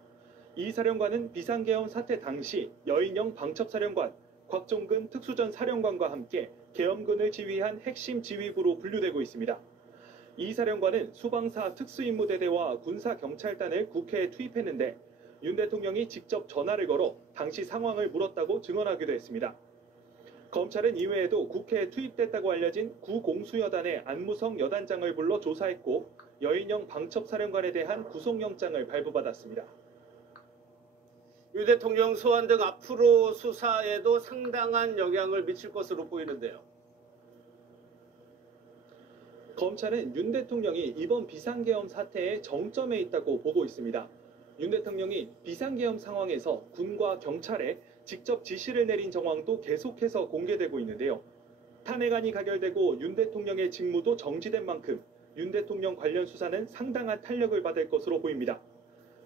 이 사령관은 비상계엄 사태 당시 여인영 방첩사령관, 곽종근 특수전 사령관과 함께 계엄군을 지휘한 핵심 지휘부로 분류되고 있습니다. 이 사령관은 수방사 특수임무대대와 군사경찰단을 국회에 투입했는데 윤 대통령이 직접 전화를 걸어 당시 상황을 물었다고 증언하기도 했습니다. 검찰은 이외에도 국회에 투입됐다고 알려진 구공수여단의 안무성 여단장을 불러 조사했고 여인영 방첩사령관에 대한 구속영장을 발부받았습니다. 윤 대통령 소환 등 앞으로 수사에도 상당한 영향을 미칠 것으로 보이는데요. 검찰은 윤 대통령이 이번 비상계엄 사태의 정점에 있다고 보고 있습니다. 윤 대통령이 비상계엄 상황에서 군과 경찰에 직접 지시를 내린 정황도 계속해서 공개되고 있는데요. 탄핵안이 가결되고 윤 대통령의 직무도 정지된 만큼 윤 대통령 관련 수사는 상당한 탄력을 받을 것으로 보입니다.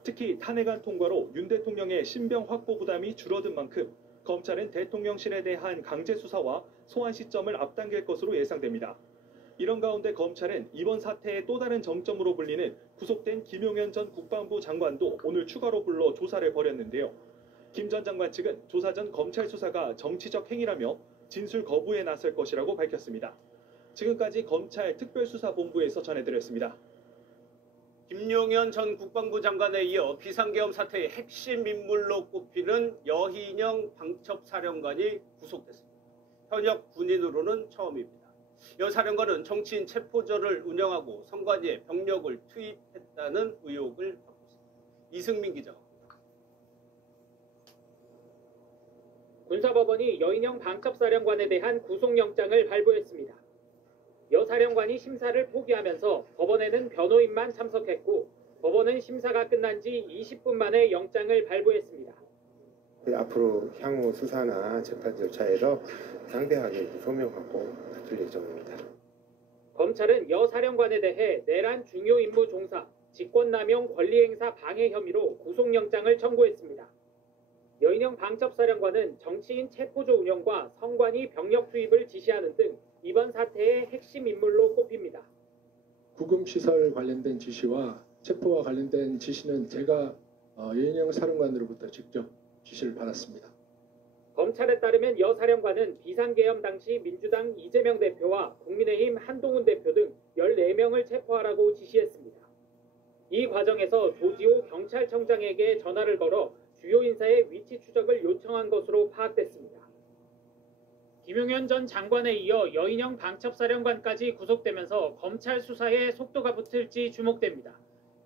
특히 탄핵안 통과로 윤 대통령의 신병 확보 부담이 줄어든 만큼 검찰은 대통령실에 대한 강제 수사와 소환 시점을 앞당길 것으로 예상됩니다. 이런 가운데 검찰은 이번 사태의 또 다른 정점으로 불리는 구속된 김용현 전 국방부 장관도 오늘 추가로 불러 조사를 벌였는데요. 김 전 장관 측은 조사 전 검찰 수사가 정치적 행위라며 진술 거부에 나설 것이라고 밝혔습니다. 지금까지 검찰 특별수사본부에서 전해드렸습니다. 김용현 전 국방부 장관에 이어 비상계엄 사태의 핵심 인물로 꼽히는 여인영 방첩사령관이 구속됐습니다. 현역 군인으로는 처음입니다. 여 사령관은 정치인 체포조를 운영하고 선관위에 병력을 투입했다는 의혹을 받고 있습니다. 이승민 기자가. 군사법원이 여인영 방첩사령관에 대한 구속영장을 발부했습니다. 여 사령관이 심사를 포기하면서 법원에는 변호인만 참석했고 법원은 심사가 끝난 지 20분 만에 영장을 발부했습니다. 앞으로 향후 수사나 재판 절차에서 상대하게 소명하고 다툴 예정입니다. 검찰은 여 사령관에 대해 내란 중요 임무 종사, 직권남용 권리행사 방해 혐의로 구속영장을 청구했습니다. 여인영 방첩사령관은 정치인 체포조 운영과 선관위 병력 투입을 지시하는 등 이번 사태의 핵심 인물로 꼽힙니다. 구금시설 관련된 지시와 체포와 관련된 지시는 제가 여인영 사령관으로부터 직접 지시를 받았습니다. 검찰에 따르면 여 사령관은 비상계엄 당시 민주당 이재명 대표와 국민의힘 한동훈 대표 등 14명을 체포하라고 지시했습니다. 이 과정에서 조지호 경찰청장에게 전화를 걸어 주요 인사의 위치 추적을 요청한 것으로 파악됐습니다. 김용현 전 장관에 이어 여인영 방첩사령관까지 구속되면서 검찰 수사에 속도가 붙을지 주목됩니다.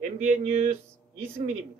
MBN 뉴스 이승민입니다.